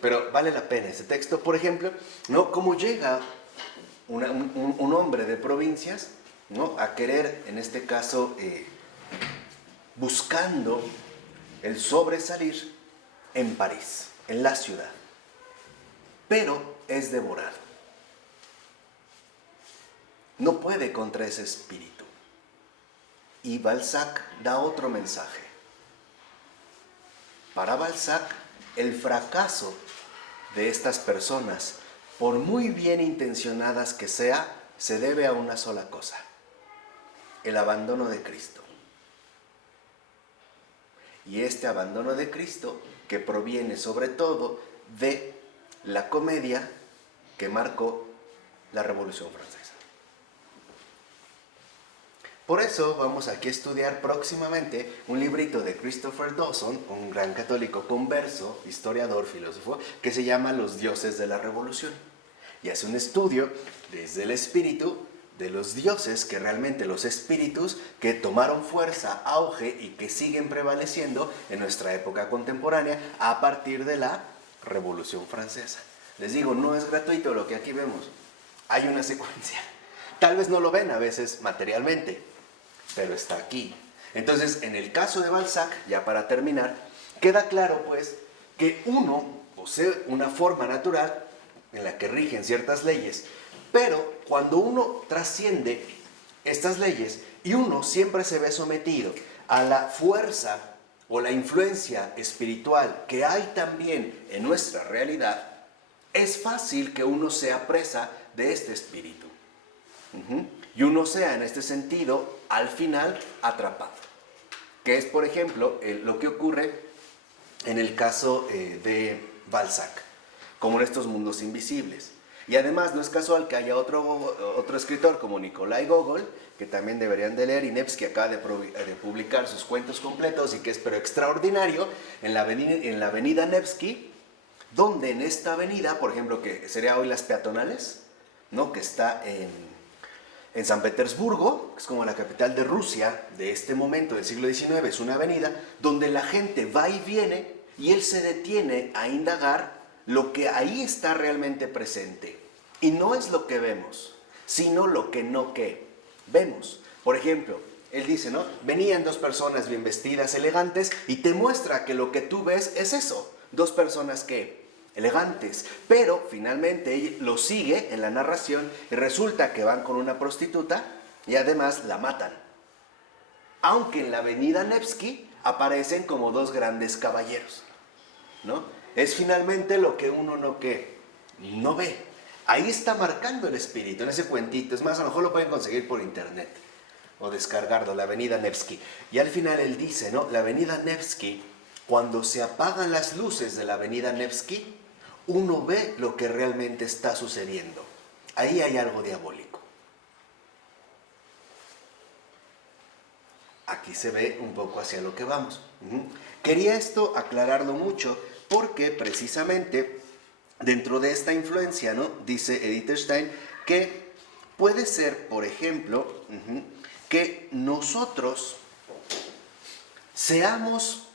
Pero vale la pena ese texto, por ejemplo, ¿no? Cómo llega un hombre de provincias, ¿no? A querer, en este caso, buscando el sobresalir en París, en la ciudad, pero es devorado. No puede contra ese espíritu. Y Balzac da otro mensaje. Para Balzac, el fracaso de estas personas, por muy bien intencionadas que sea, se debe a una sola cosa: el abandono de Cristo. Y este abandono de Cristo, que proviene sobre todo de la comedia que marcó la Revolución Francesa. Por eso vamos aquí a estudiar próximamente un librito de Christopher Dawson, un gran católico converso, historiador, filósofo, que se llama Los dioses de la Revolución. Y hace un estudio desde el espíritu de los dioses, que realmente los espíritus que tomaron fuerza, auge y que siguen prevaleciendo en nuestra época contemporánea a partir de la Revolución Francesa. Les digo, no es gratuito lo que aquí vemos. Hay una secuencia. Tal vez no lo ven a veces materialmente, pero está aquí. Entonces, en el caso de Balzac, ya para terminar, queda claro pues que uno posee una forma natural en la que rigen ciertas leyes, pero cuando uno trasciende estas leyes y uno siempre se ve sometido a la fuerza o la influencia espiritual que hay también en nuestra realidad, es fácil que uno sea presa de este espíritu. Y uno sea en este sentido, al final, atrapado. Que es, por ejemplo, lo que ocurre en el caso de Balzac, como en estos mundos invisibles. Y además no es casual que haya otro escritor como Nikolai Gogol, que también deberían de leer, y Nevsky acaba de publicar sus cuentos completos y que es pero extraordinario, en la avenida Nevsky, donde en esta avenida, por ejemplo, que sería hoy las peatonales, ¿no? Que está en San Petersburgo, que es como la capital de Rusia de este momento del siglo XIX, es una avenida donde la gente va y viene y él se detiene a indagar lo que ahí está realmente presente. Y no es lo que vemos, sino lo que no que vemos. Por ejemplo, él dice, ¿no? Venían dos personas bien vestidas, elegantes, y te muestra que lo que tú ves es eso. Dos personas que elegantes, pero finalmente él lo sigue en la narración y resulta que van con una prostituta y además la matan. Aunque en la avenida Nevsky aparecen como dos grandes caballeros, ¿no? Es finalmente lo que uno no ve. Ahí está marcando el espíritu, en ese cuentito. Es más, a lo mejor lo pueden conseguir por internet o descargarlo, la avenida Nevsky. Y al final él dice, ¿no? La avenida Nevsky, cuando se apagan las luces de la avenida Nevsky, uno ve lo que realmente está sucediendo. Ahí hay algo diabólico. Aquí se ve un poco hacia lo que vamos. Quería esto aclararlo mucho, Porque precisamente dentro de esta influencia, ¿no? Dice Edith Stein que puede ser, por ejemplo, que nosotros seamos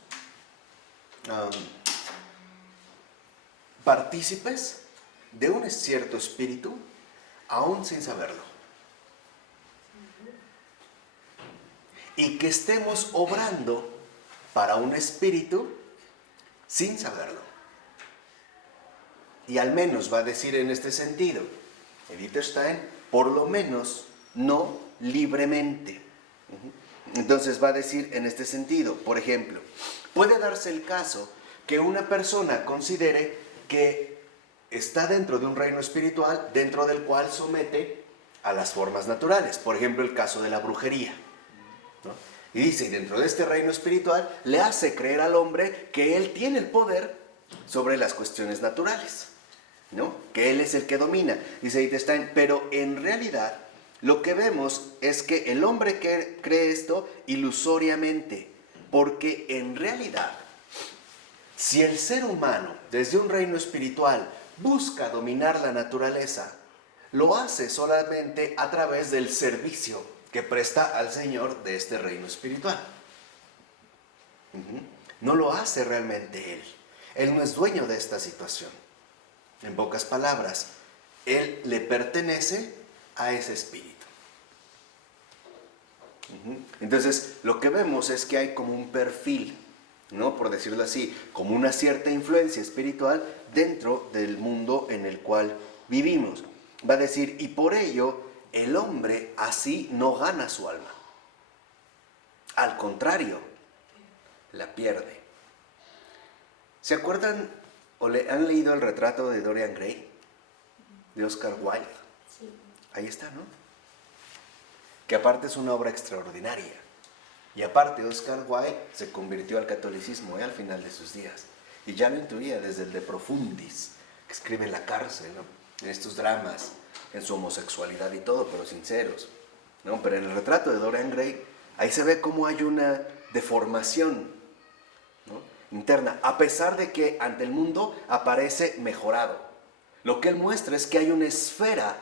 partícipes de un cierto espíritu, aún sin saberlo. Y que estemos obrando para un espíritu sin saberlo. Y al menos va a decir en este sentido, Edith Stein, por lo menos no libremente. Entonces va a decir en este sentido, por ejemplo, puede darse el caso que una persona considere que está dentro de un reino espiritual dentro del cual somete a las formas naturales. Por ejemplo, el caso de la brujería, ¿no? Y dice, dentro de este reino espiritual le hace creer al hombre que él tiene el poder sobre las cuestiones naturales, ¿no? Que él es el que domina. Dice Edith Stein, pero en realidad lo que vemos es que el hombre cree esto ilusoriamente, porque en realidad, si el ser humano desde un reino espiritual busca dominar la naturaleza, lo hace solamente a través del servicio que presta al Señor de este reino espiritual. No lo hace realmente Él. Él no es dueño de esta situación. En pocas palabras, Él le pertenece a ese espíritu. Entonces, lo que vemos es que hay como un perfil, ¿no? Por decirlo así, como una cierta influencia espiritual dentro del mundo en el cual vivimos. Va a decir, y por ello, el hombre así no gana su alma. Al contrario, la pierde. ¿Se acuerdan o han leído el retrato de Dorian Gray? De Oscar Wilde. Sí. Ahí está, ¿no? Que aparte es una obra extraordinaria. Y aparte Oscar Wilde se convirtió al catolicismo al final de sus días. Y ya lo intuía desde el De Profundis, que escribe en la cárcel, ¿no? En estos dramas, en su homosexualidad y todo, pero sinceros, ¿no? Pero en el retrato de Dorian Gray, ahí se ve cómo hay una deformación, ¿no? Interna, a pesar de que ante el mundo aparece mejorado. Lo que él muestra es que hay una esfera,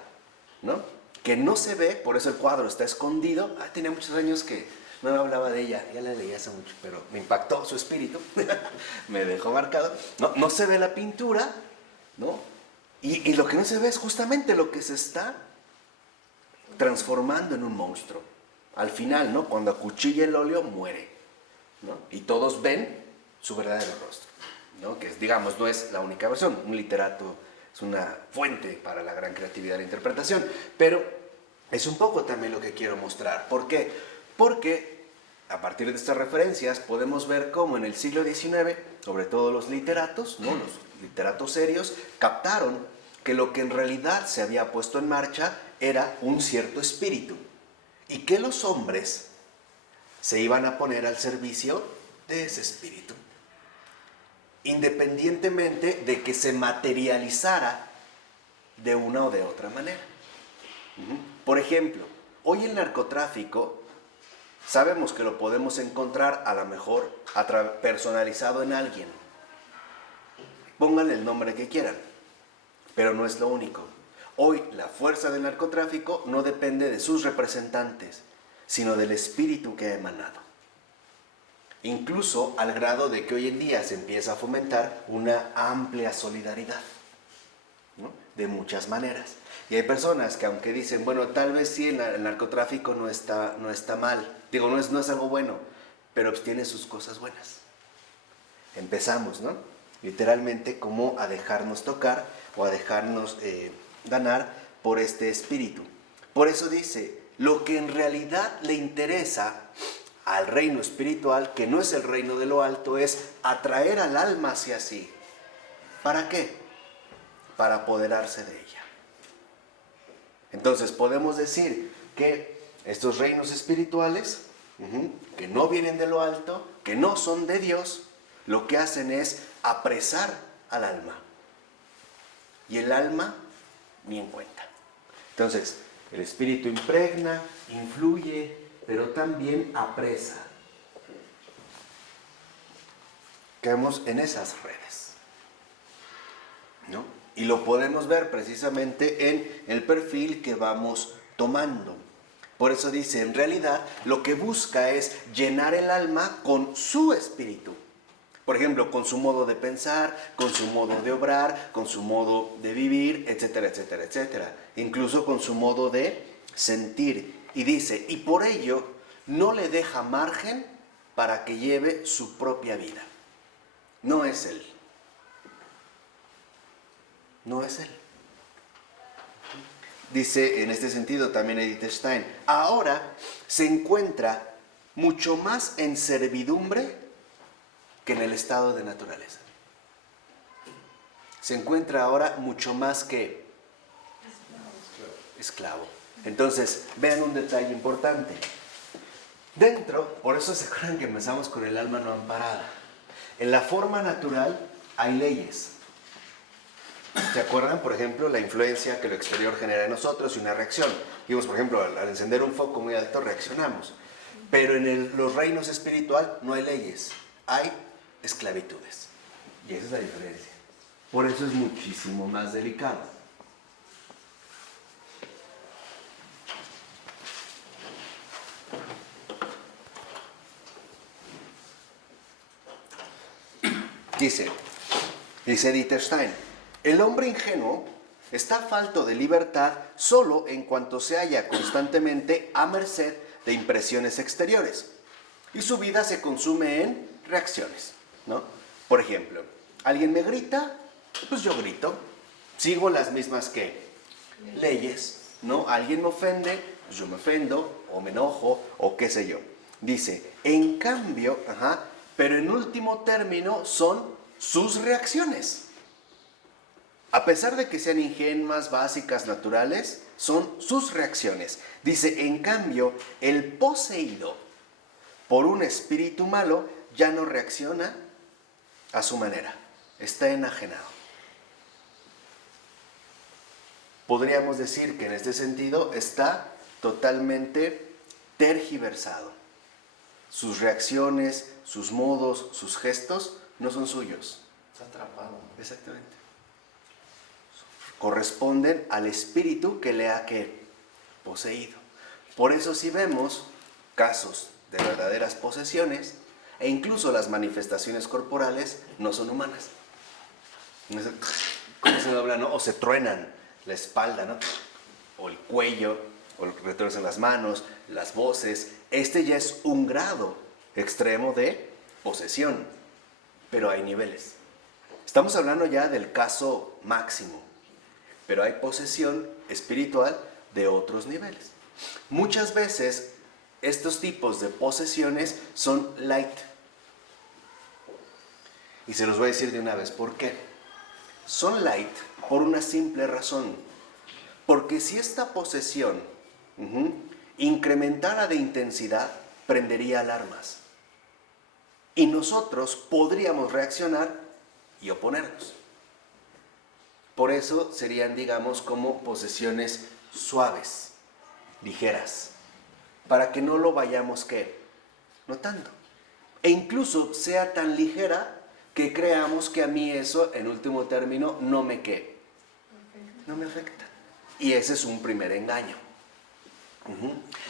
¿no? Que no se ve, por eso el cuadro está escondido. Tenía muchos años que no hablaba de ella, ya la leí hace mucho, pero me impactó su espíritu, me dejó marcado. No se ve la pintura, ¿no? Y lo que no se ve es justamente lo que se está transformando en un monstruo. Al final, ¿no? Cuando acuchilla el óleo, muere, ¿no? Y todos ven su verdadero rostro, ¿no? Que digamos, no es la única versión. Un literato es una fuente para la gran creatividad de la interpretación, pero es un poco también lo que quiero mostrar. ¿Por qué? Porque a partir de estas referencias podemos ver cómo en el siglo XIX, sobre todo los literatos, ¿no? Los literatos serios, captaron que lo que en realidad se había puesto en marcha era un cierto espíritu y que los hombres se iban a poner al servicio de ese espíritu, independientemente de que se materializara de una o de otra manera. Por ejemplo, hoy el narcotráfico sabemos que lo podemos encontrar a lo mejor personalizado en alguien. Pónganle el nombre que quieran, pero no es lo único. Hoy la fuerza del narcotráfico no depende de sus representantes, sino del espíritu que ha emanado. Incluso al grado de que hoy en día se empieza a fomentar una amplia solidaridad, ¿no? De muchas maneras. Y hay personas que aunque dicen, bueno, tal vez sí el narcotráfico no está mal, digo, no es algo bueno, pero pues tiene sus cosas buenas. Empezamos, ¿no? Literalmente como a dejarnos tocar o a dejarnos ganar por este espíritu. Por eso dice, lo que en realidad le interesa al reino espiritual, que no es el reino de lo alto, es atraer al alma hacia sí. ¿Para qué? Para apoderarse de ella. Entonces podemos decir que estos reinos espirituales, que no vienen de lo alto, que no son de Dios, lo que hacen es apresar al alma. Y el alma ni en cuenta. Entonces, el espíritu impregna, influye, pero también apresa. Caemos en esas redes. ¿no? Y lo podemos ver precisamente en el perfil que vamos tomando. Por eso dice, en realidad, lo que busca es llenar el alma con su espíritu. Por ejemplo, con su modo de pensar, con su modo de obrar, con su modo de vivir, etcétera, etcétera, etcétera. Incluso con su modo de sentir. Y dice, y por ello no le deja margen para que lleve su propia vida. No es él. No es él. Dice en este sentido también Edith Stein, ahora se encuentra mucho más en servidumbre que en el estado de naturaleza. Se encuentra ahora mucho más que esclavo. Entonces, vean un detalle importante. Dentro, por eso se acuerdan que empezamos con el alma no amparada. En la forma natural hay leyes. ¿Se acuerdan, por ejemplo, la influencia que lo exterior genera en nosotros y una reacción? Vimos, por ejemplo, al encender un foco muy alto reaccionamos. Pero en los reinos espiritual no hay leyes, hay esclavitudes. Y esa es la diferencia. Por eso es muchísimo más delicado. Dice Edith Stein, el hombre ingenuo está falto de libertad solo en cuanto se halla constantemente a merced de impresiones exteriores y su vida se consume en reacciones, ¿no? Por ejemplo, alguien me grita, pues yo grito, sigo las mismas leyes, ¿no? Alguien me ofende, pues yo me ofendo o me enojo o qué sé yo. Dice, en cambio, pero en último término son sus reacciones. A pesar de que sean ingenuas, básicas, naturales, son sus reacciones. Dice, en cambio, el poseído por un espíritu malo ya no reacciona a su manera. Está enajenado. Podríamos decir que en este sentido está totalmente tergiversado. Sus reacciones, sus modos, sus gestos no son suyos. Está atrapado. Exactamente. Corresponden al espíritu que le ha poseído. Por eso si vemos casos de verdaderas posesiones e incluso las manifestaciones corporales no son humanas. ¿Cómo se doblan, no? O se truenan la espalda, ¿no? O el cuello, o retorcen las manos, las voces. Este ya es un grado extremo de posesión, pero hay niveles. Estamos hablando ya del caso máximo, pero hay posesión espiritual de otros niveles. Muchas veces estos tipos de posesiones son light. Y se los voy a decir de una vez por qué. Son light por una simple razón. Porque si esta posesión incrementara de intensidad, prendería alarmas. Y nosotros podríamos reaccionar y oponernos. Por eso serían, digamos, como posesiones suaves, ligeras, para que no lo vayamos notando. E incluso sea tan ligera que creamos que a mí eso, en último término, no me afecta. Y ese es un primer engaño.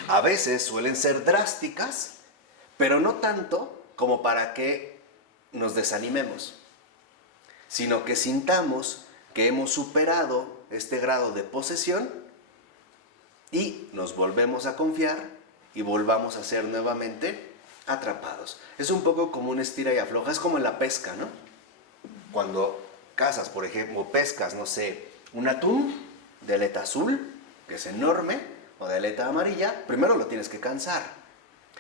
A veces suelen ser drásticas, pero no tanto como para que nos desanimemos, sino que sintamos que hemos superado este grado de posesión y nos volvemos a confiar y volvamos a ser nuevamente atrapados. Es un poco como un estira y afloja, es como en la pesca, ¿no? Cuando cazas, por ejemplo, pescas, no sé, un atún de aleta azul, que es enorme, o de aleta amarilla, primero lo tienes que cansar.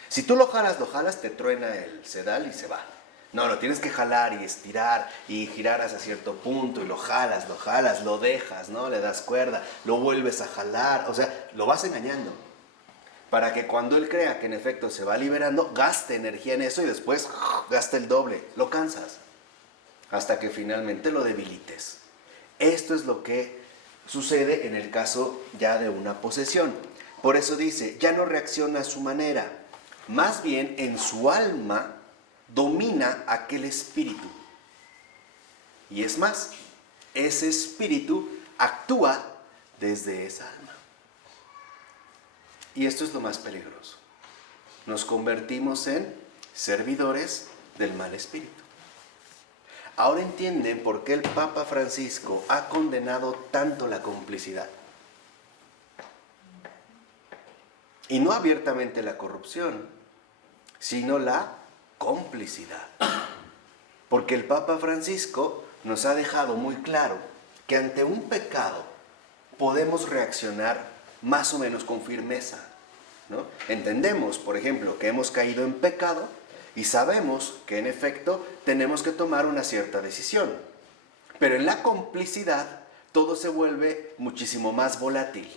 Si tú lo jalas, te truena el sedal y se va. No, lo tienes que jalar y estirar y girar hacia cierto punto y lo jalas, lo dejas, ¿no? Le das cuerda, lo vuelves a jalar, o sea, lo vas engañando. Para que cuando él crea que en efecto se va liberando, gaste energía en eso y después gasta el doble, lo cansas. Hasta que finalmente lo debilites. Esto es lo que sucede en el caso ya de una posesión. Por eso dice, ya no reacciona a su manera, más bien en su alma domina aquel espíritu. Y es más, ese espíritu actúa desde esa alma. Y esto es lo más peligroso. Nos convertimos en servidores del mal espíritu. Ahora entienden por qué el Papa Francisco ha condenado tanto la complicidad. Y no abiertamente la corrupción, sino la complicidad. Porque el Papa Francisco nos ha dejado muy claro que ante un pecado podemos reaccionar más o menos con firmeza, ¿no? Entendemos, por ejemplo, que hemos caído en pecado y sabemos que en efecto tenemos que tomar una cierta decisión. Pero en la complicidad todo se vuelve muchísimo más volátil.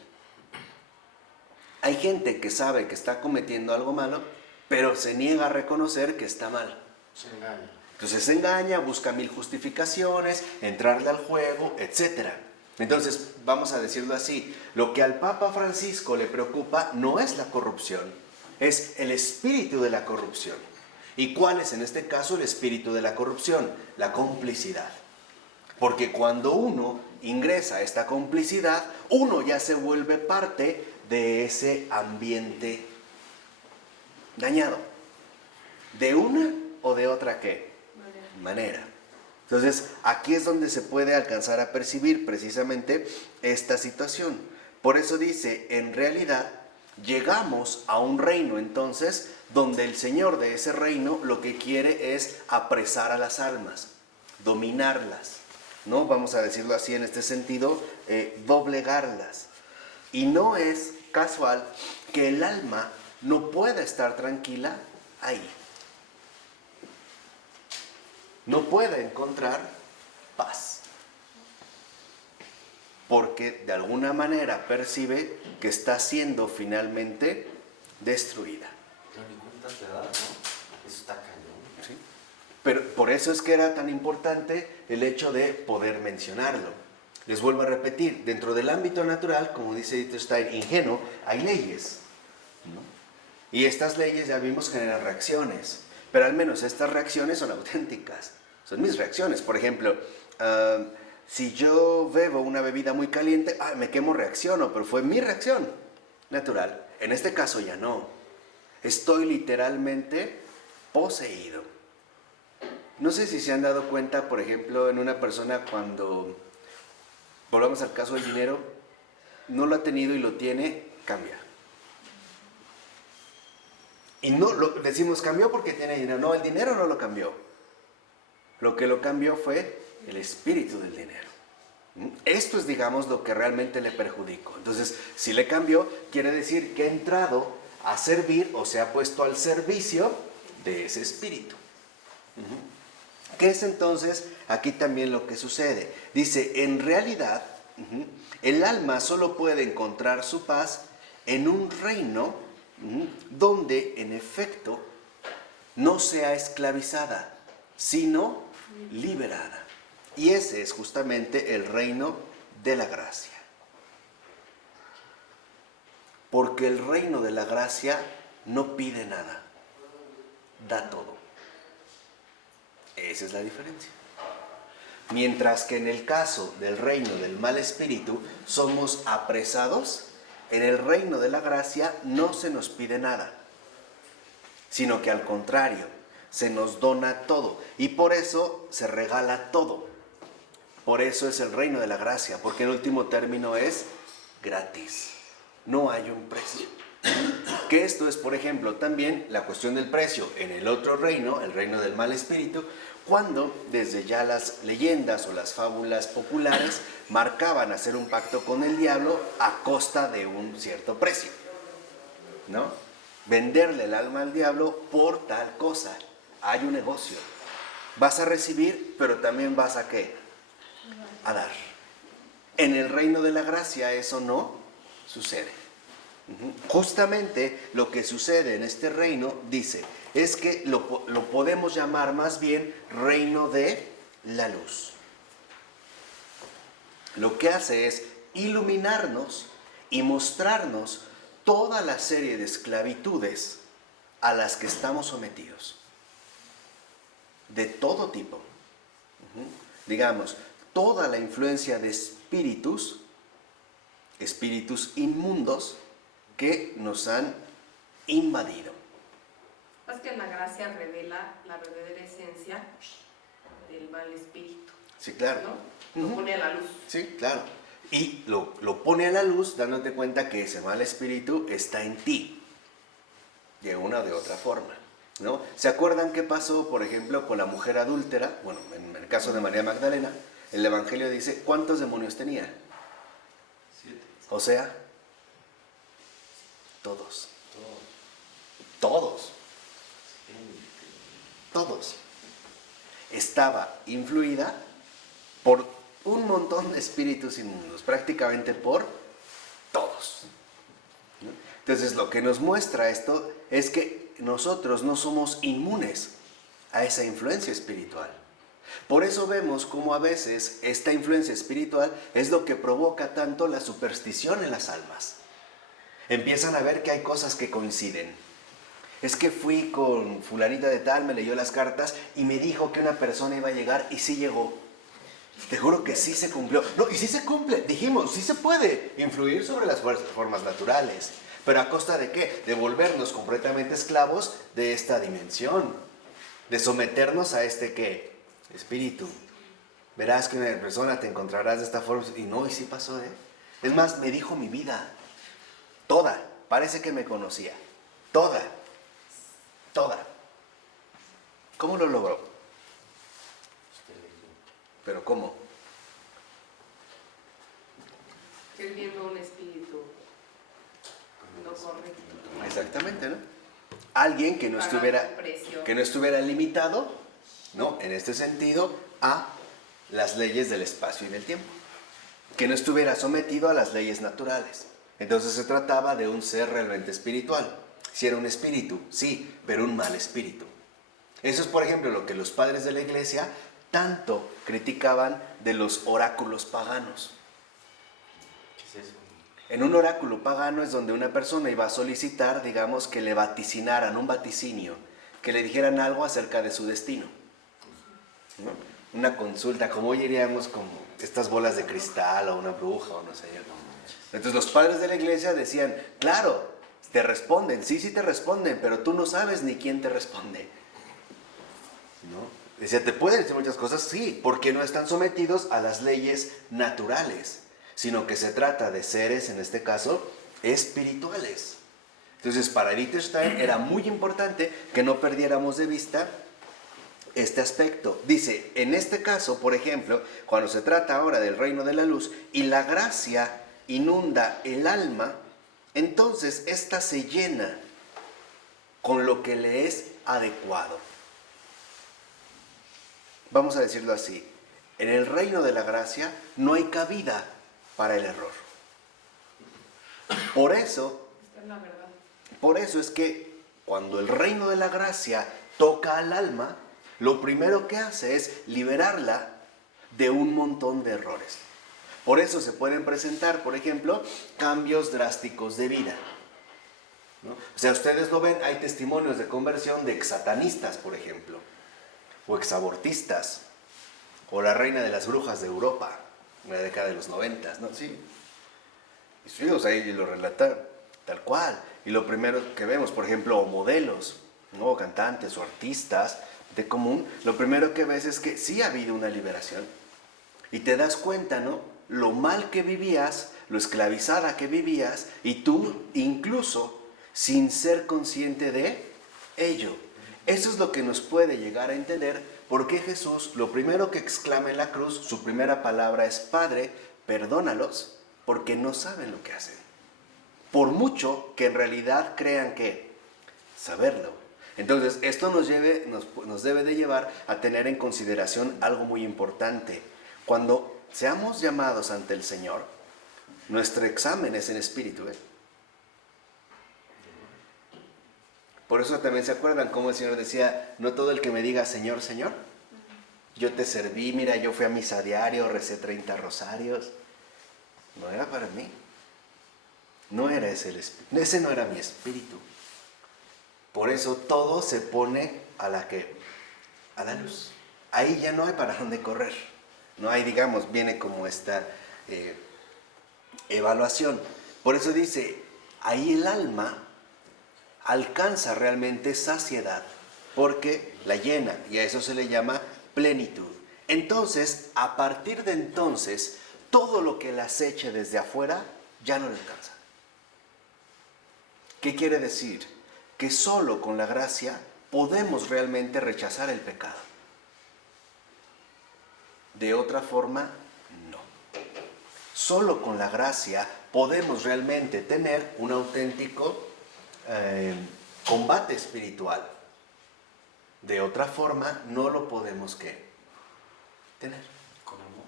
Hay gente que sabe que está cometiendo algo malo, pero se niega a reconocer que está mal. Se engaña. Entonces se engaña, busca mil justificaciones, entrarle al juego, etc. Entonces, vamos a decirlo así, lo que al Papa Francisco le preocupa no es la corrupción, es el espíritu de la corrupción. ¿Y cuál es en este caso el espíritu de la corrupción? La complicidad. Porque cuando uno ingresa a esta complicidad, uno ya se vuelve parte de ese ambiente dañado. ¿De una o de otra qué? Manera. Entonces, aquí es donde se puede alcanzar a percibir precisamente esta situación. Por eso dice, en realidad, llegamos a un reino entonces, donde el Señor de ese reino lo que quiere es apresar a las almas, dominarlas, ¿no? Vamos a decirlo así en este sentido, doblegarlas. Y no es casual que el alma no pueda estar tranquila ahí. No puede encontrar paz. Porque de alguna manera percibe que está siendo finalmente destruida. Pero ni cuenta te da, ¿no? Eso está cañón. ¿Sí? Pero por eso es que era tan importante el hecho de poder mencionarlo. Les vuelvo a repetir, dentro del ámbito natural, como dice Dieter Stein, ingenuo, hay leyes, ¿no? Y estas leyes ya vimos generan reacciones, pero al menos estas reacciones son auténticas, son mis reacciones. Por ejemplo, si yo bebo una bebida muy caliente, me quemo, reacciono, pero fue mi reacción natural. En este caso ya no. Estoy literalmente poseído. No sé si se han dado cuenta, por ejemplo, en una persona cuando, volvamos al caso del dinero, no lo ha tenido y lo tiene, cambia. Y no decimos cambió porque tiene dinero. No, el dinero no lo cambió. Lo que lo cambió fue el espíritu del dinero. Esto es, digamos, lo que realmente le perjudicó. Entonces, si le cambió, quiere decir que ha entrado a servir o se ha puesto al servicio de ese espíritu. ¿Qué es entonces aquí también lo que sucede? Dice, en realidad, el alma solo puede encontrar su paz en un reino donde, en efecto, no sea esclavizada, sino liberada. Y ese es justamente el reino de la gracia. Porque el reino de la gracia no pide nada, da todo. Esa es la diferencia. Mientras que en el caso del reino del mal espíritu somos apresados, en el reino de la gracia no se nos pide nada, sino que al contrario, se nos dona todo. Y por eso se regala todo. Por eso es el reino de la gracia, porque en último término es gratis. No hay un precio. Que esto es, por ejemplo, también la cuestión del precio en el otro reino, el reino del mal espíritu, cuando desde ya las leyendas o las fábulas populares marcaban hacer un pacto con el diablo a costa de un cierto precio, ¿no? Venderle el alma al diablo por tal cosa. Hay un negocio. Vas a recibir, pero también vas a ¿qué? A dar. En el reino de la gracia eso no sucede. Justamente lo que sucede en este reino, dice, es que lo podemos llamar más bien reino de la luz. Lo que hace es iluminarnos y mostrarnos toda la serie de esclavitudes a las que estamos sometidos. De todo tipo. Digamos, toda la influencia de espíritus inmundos que nos han invadido. Es que la gracia revela la verdadera esencia del mal espíritu, Sí, claro. ¿no? Lo pone a la luz. Sí, claro. Y lo pone a la luz dándote cuenta que ese mal espíritu está en ti, de una o de otra forma, ¿no? ¿Se acuerdan qué pasó, por ejemplo, con la mujer adúltera? Bueno, en el caso de María Magdalena, el Evangelio dice, ¿cuántos demonios tenía? 7. O sea, todos. Estaba influida por un montón de espíritus inmundos, prácticamente por todos. ¿No? Entonces, lo que nos muestra esto es que nosotros no somos inmunes a esa influencia espiritual. Por eso vemos cómo a veces esta influencia espiritual es lo que provoca tanto la superstición en las almas. Empiezan a ver que hay cosas que coinciden. Es que fui con fulanita de tal, me leyó las cartas y me dijo que una persona iba a llegar y sí llegó. Te juro que sí se cumplió. No, y sí se cumple. Dijimos, sí se puede influir sobre las formas naturales. ¿Pero a costa de qué? De volvernos completamente esclavos de esta dimensión. De someternos a este, ¿qué? Espíritu. Verás que una persona te encontrarás de esta forma. Y no, y sí pasó, ¿eh? Es más, me dijo mi vida. Toda. Parece que me conocía. Toda. ¿Cómo lo logró? ¿Pero cómo? Es viendo un espíritu no correcto. Exactamente, ¿no? Alguien que no estuviera limitado, ¿no? En este sentido, a las leyes del espacio y del tiempo. Que no estuviera sometido a las leyes naturales. Entonces se trataba de un ser realmente espiritual. Si era un espíritu, sí, pero un mal espíritu. Eso es, por ejemplo, lo que los padres de la iglesia tanto criticaban de los oráculos paganos. ¿Qué es eso? En un oráculo pagano es donde una persona iba a solicitar, digamos, que le vaticinaran un vaticinio, que le dijeran algo acerca de su destino, ¿no? Una consulta, como hoy diríamos, como estas bolas de cristal o una bruja o no sé yo. Entonces los padres de la iglesia decían, claro, te responden, sí te responden, pero tú no sabes ni quién te responde, ¿no? Decía, te pueden decir muchas cosas, sí, porque no están sometidos a las leyes naturales, sino que se trata de seres, en este caso, espirituales. Entonces, para Wittgenstein era muy importante que no perdiéramos de vista este aspecto. Dice, en este caso, por ejemplo, cuando se trata ahora del reino de la luz y la gracia inunda el alma, entonces ésta se llena con lo que le es adecuado. Vamos a decirlo así, en el reino de la gracia no hay cabida para el error. Por eso es que cuando el reino de la gracia toca al alma, lo primero que hace es liberarla de un montón de errores. Por eso se pueden presentar, por ejemplo, cambios drásticos de vida, ¿no? O sea, ustedes lo ven, hay testimonios de conversión de exsatanistas, por ejemplo, o exabortistas, o la reina de las brujas de Europa, en la década de los 90, ¿no? Sí. Y sí, o sea, y lo relatan tal cual. Y lo primero que vemos, por ejemplo, o modelos, ¿no? O cantantes o artistas de común, lo primero que ves es que sí ha habido una liberación. Y te das cuenta, ¿no? Lo mal que vivías, lo esclavizada que vivías, y tú incluso sin ser consciente de ello. Eso es lo que nos puede llegar a entender por qué Jesús, lo primero que exclama en la cruz, su primera palabra es, Padre, perdónalos, porque no saben lo que hacen. Por mucho que en realidad crean que saberlo. Entonces, esto nos debe de llevar a tener en consideración algo muy importante. Cuando seamos llamados ante el Señor, nuestro examen es en espíritu, ¿eh? Por eso también se acuerdan cómo el Señor decía, no todo el que me diga Señor, Señor, yo te serví, mira, yo fui a misa diario, recé 30 rosarios. No era para mí. No era ese no era mi espíritu. Por eso todo se pone a la luz. Ahí ya no hay para dónde correr. No hay, digamos, viene como esta evaluación. Por eso dice, ahí el alma alcanza realmente saciedad, porque la llena, y a eso se le llama plenitud. Entonces, a partir de entonces, todo lo que la aceche desde afuera ya no le alcanza. ¿Qué quiere decir? Que solo con la gracia podemos realmente rechazar el pecado. De otra forma, no. Solo con la gracia podemos realmente tener un auténtico combate espiritual. De otra forma, no lo podemos ¿qué? Tener. Con amor.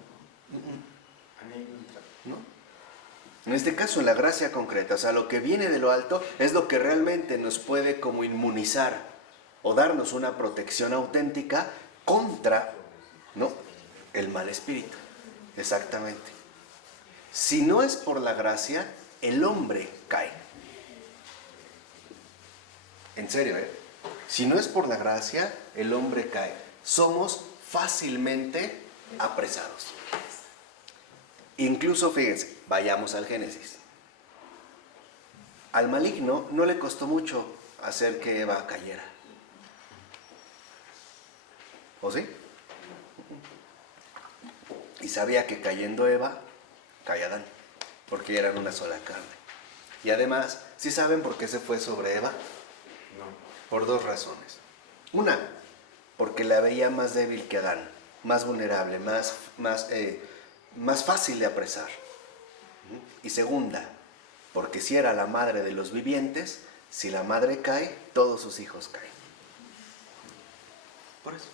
¿No? En este caso, la gracia concreta, o sea, lo que viene de lo alto es lo que realmente nos puede como inmunizar o darnos una protección auténtica contra, ¿no?, el mal espíritu. Exactamente. Si no es por la gracia, el hombre cae. En serio, ¿eh? Si no es por la gracia, el hombre cae. Somos fácilmente apresados. Incluso, fíjense, vayamos al Génesis. Al maligno no le costó mucho hacer que Eva cayera. ¿O sí? Y sabía que cayendo Eva, caía Adán, porque eran una sola carne. Y además, ¿sí saben por qué se fue sobre Eva? No. Por dos razones. Una, porque la veía más débil que Adán, más vulnerable, más fácil de apresar. Y segunda, porque si era la madre de los vivientes, si la madre cae, todos sus hijos caen. Por eso.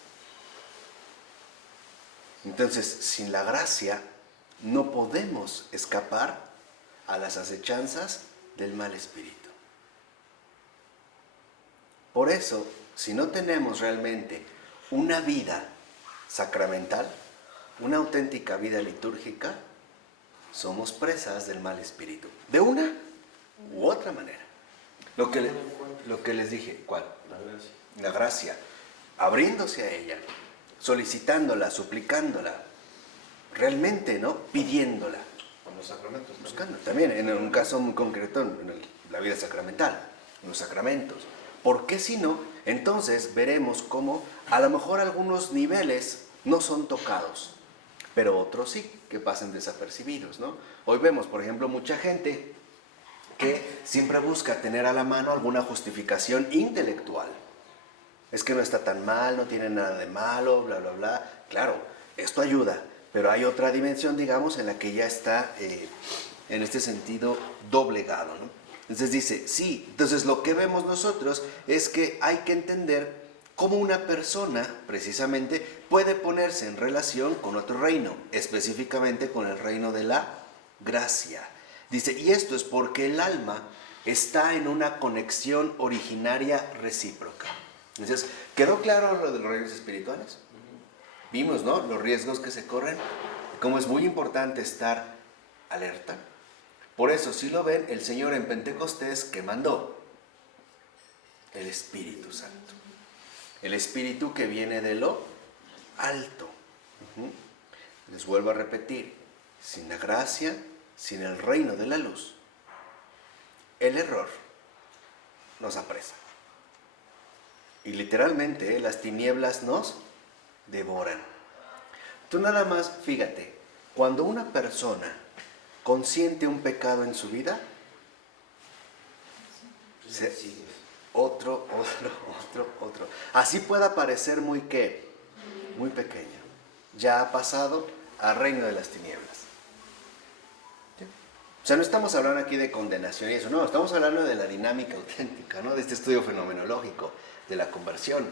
Entonces, sin la gracia, no podemos escapar a las acechanzas del mal espíritu. Por eso, si no tenemos realmente una vida sacramental, una auténtica vida litúrgica, somos presas del mal espíritu, de una u otra manera. Lo que les dije, ¿cuál? La gracia. La gracia, abriéndose a ella, solicitándola, suplicándola, realmente, ¿no?, pidiéndola. Con los sacramentos. Buscando. También, en un caso muy concreto, en la vida sacramental, en los sacramentos. Porque si no, entonces veremos cómo a lo mejor algunos niveles no son tocados, pero otros sí, que pasen desapercibidos, ¿no? Hoy vemos, por ejemplo, mucha gente que siempre busca tener a la mano alguna justificación intelectual. Es que no está tan mal, no tiene nada de malo, bla, bla, bla. Claro, esto ayuda, pero hay otra dimensión, digamos, en la que ya está, en este sentido, doblegado, ¿no? Entonces dice, sí, entonces lo que vemos nosotros es que hay que entender cómo una persona, precisamente, puede ponerse en relación con otro reino, específicamente con el reino de la gracia. Dice, y esto es porque el alma está en una conexión originaria recíproca. Entonces, ¿quedó claro lo de los reinos espirituales? Vimos, ¿no?, los riesgos que se corren, cómo es muy importante estar alerta. Por eso, si lo ven, el Señor en Pentecostés, ¿qué mandó? El Espíritu Santo. El Espíritu que viene de lo alto. Les vuelvo a repetir, sin la gracia, sin el reino de la luz, el error nos apresa. Y literalmente, las tinieblas nos devoran. Tú nada más, fíjate, cuando una persona consiente un pecado en su vida, otro. Así pueda parecer muy pequeño. Ya ha pasado al reino de las tinieblas. ¿Sí? O sea, no estamos hablando aquí de condenación y eso, no, estamos hablando de la dinámica auténtica, ¿no?, de este estudio fenomenológico, de la conversión.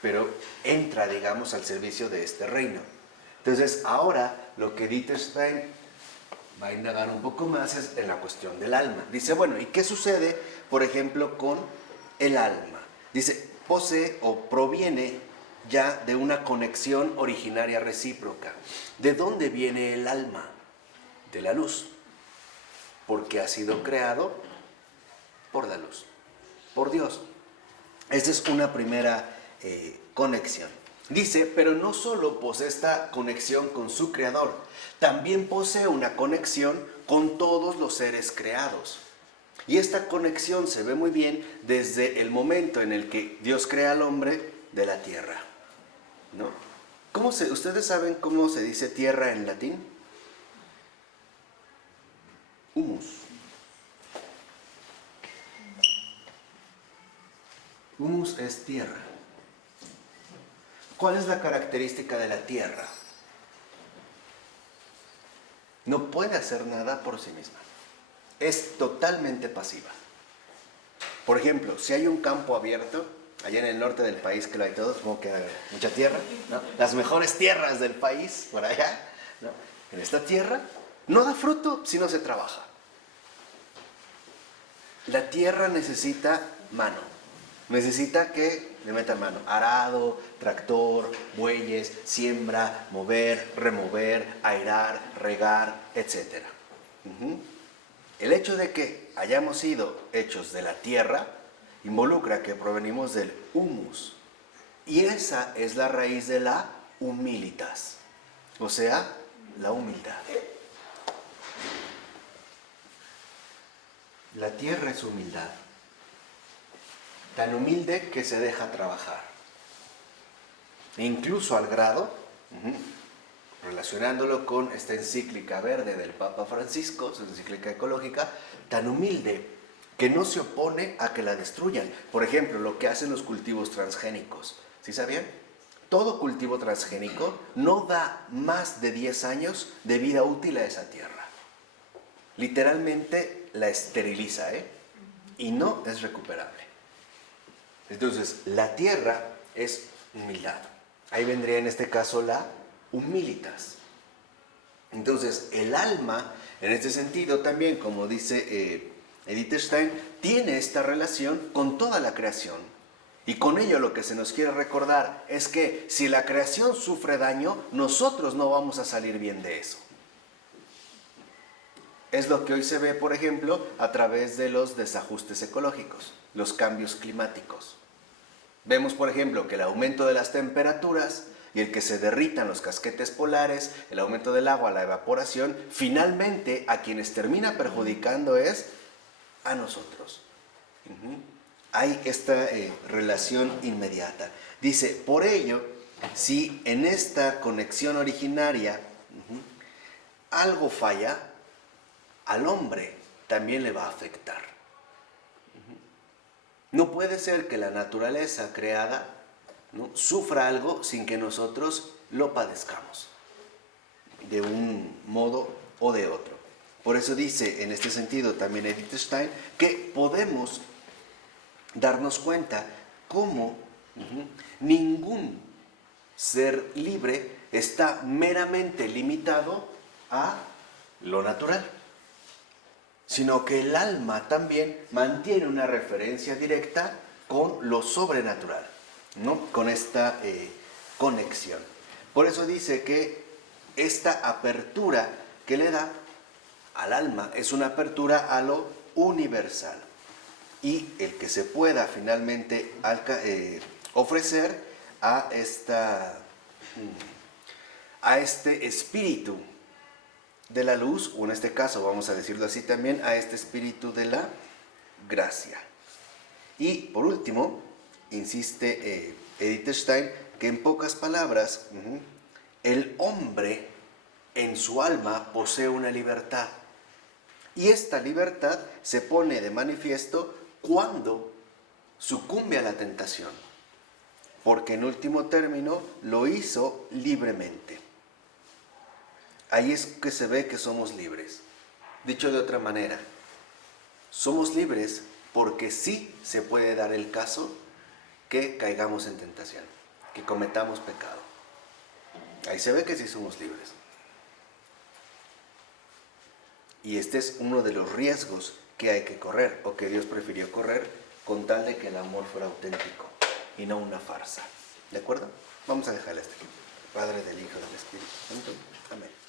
Pero entra, digamos, al servicio de este reino. Entonces, ahora lo que Dieterstein va a indagar un poco más es en la cuestión del alma. Dice, bueno, ¿y qué sucede, por ejemplo, con el alma? Dice, posee o proviene ya de una conexión originaria recíproca. ¿De dónde viene el alma? De la luz. Porque ha sido creado por la luz, por Dios. Esta es una primera conexión. Dice, pero no solo posee esta conexión con su creador, también posee una conexión con todos los seres creados. Y esta conexión se ve muy bien desde el momento en el que Dios crea al hombre de la tierra, ¿no? ¿Ustedes saben cómo se dice tierra en latín? Humus. Humus es tierra. ¿Cuál es la característica de la tierra? No puede hacer nada por sí misma. Es totalmente pasiva. Por ejemplo, si hay un campo abierto, allá en el norte del país, que lo hay todo, como que hay mucha tierra, ¿no? Las mejores tierras del país, por allá, ¿no? En esta tierra no da fruto si no se trabaja. La tierra necesita mano, necesita que le metan mano, arado, tractor, bueyes, siembra, mover, remover, airar, regar, etc. El hecho de que hayamos sido hechos de la tierra involucra que provenimos del humus, y esa es la raíz de la humilitas, o sea, la humildad. La tierra es humildad, tan humilde que se deja trabajar, e incluso al grado, relacionándolo con esta encíclica verde del Papa Francisco, su encíclica ecológica, tan humilde que no se opone a que la destruyan. Por ejemplo, lo que hacen los cultivos transgénicos. ¿Sí sabían? Todo cultivo transgénico no da más de 10 años de vida útil a esa tierra. Literalmente la esteriliza, y no es recuperable. Entonces, la tierra es humildad. Ahí vendría en este caso la humilitas. Entonces, el alma, en este sentido también, como dice Edith Stein, tiene esta relación con toda la creación. Y con ello lo que se nos quiere recordar es que si la creación sufre daño, nosotros no vamos a salir bien de eso. Es lo que hoy se ve, por ejemplo, a través de los desajustes ecológicos, los cambios climáticos. Vemos, por ejemplo, que el aumento de las temperaturas y el que se derritan los casquetes polares, el aumento del agua, la evaporación, finalmente a quienes termina perjudicando es a nosotros. Hay esta relación inmediata. Dice, por ello, si en esta conexión originaria algo falla, al hombre también le va a afectar. No puede ser que la naturaleza creada, ¿no?, sufra algo sin que nosotros lo padezcamos, de un modo o de otro. Por eso dice en este sentido también Edith Stein que podemos darnos cuenta cómo ningún ser libre está meramente limitado a lo natural, sino que el alma también mantiene una referencia directa con lo sobrenatural, ¿no?, con esta conexión. Por eso dice que esta apertura que le da al alma es una apertura a lo universal, y el que se pueda finalmente ofrecer a este espíritu de la luz, o en este caso vamos a decirlo así también, a este espíritu de la gracia. Y por último, insiste Edith Stein que en pocas palabras, el hombre en su alma posee una libertad, y esta libertad se pone de manifiesto cuando sucumbe a la tentación, porque en último término lo hizo libremente. Ahí es que se ve que somos libres. Dicho de otra manera, somos libres porque sí se puede dar el caso que caigamos en tentación, que cometamos pecado. Ahí se ve que sí somos libres. Y este es uno de los riesgos que hay que correr, o que Dios prefirió correr, con tal de que el amor fuera auténtico y no una farsa. ¿De acuerdo? Vamos a dejarle hasta aquí. Padre, del Hijo y del Espíritu Santo. Amén.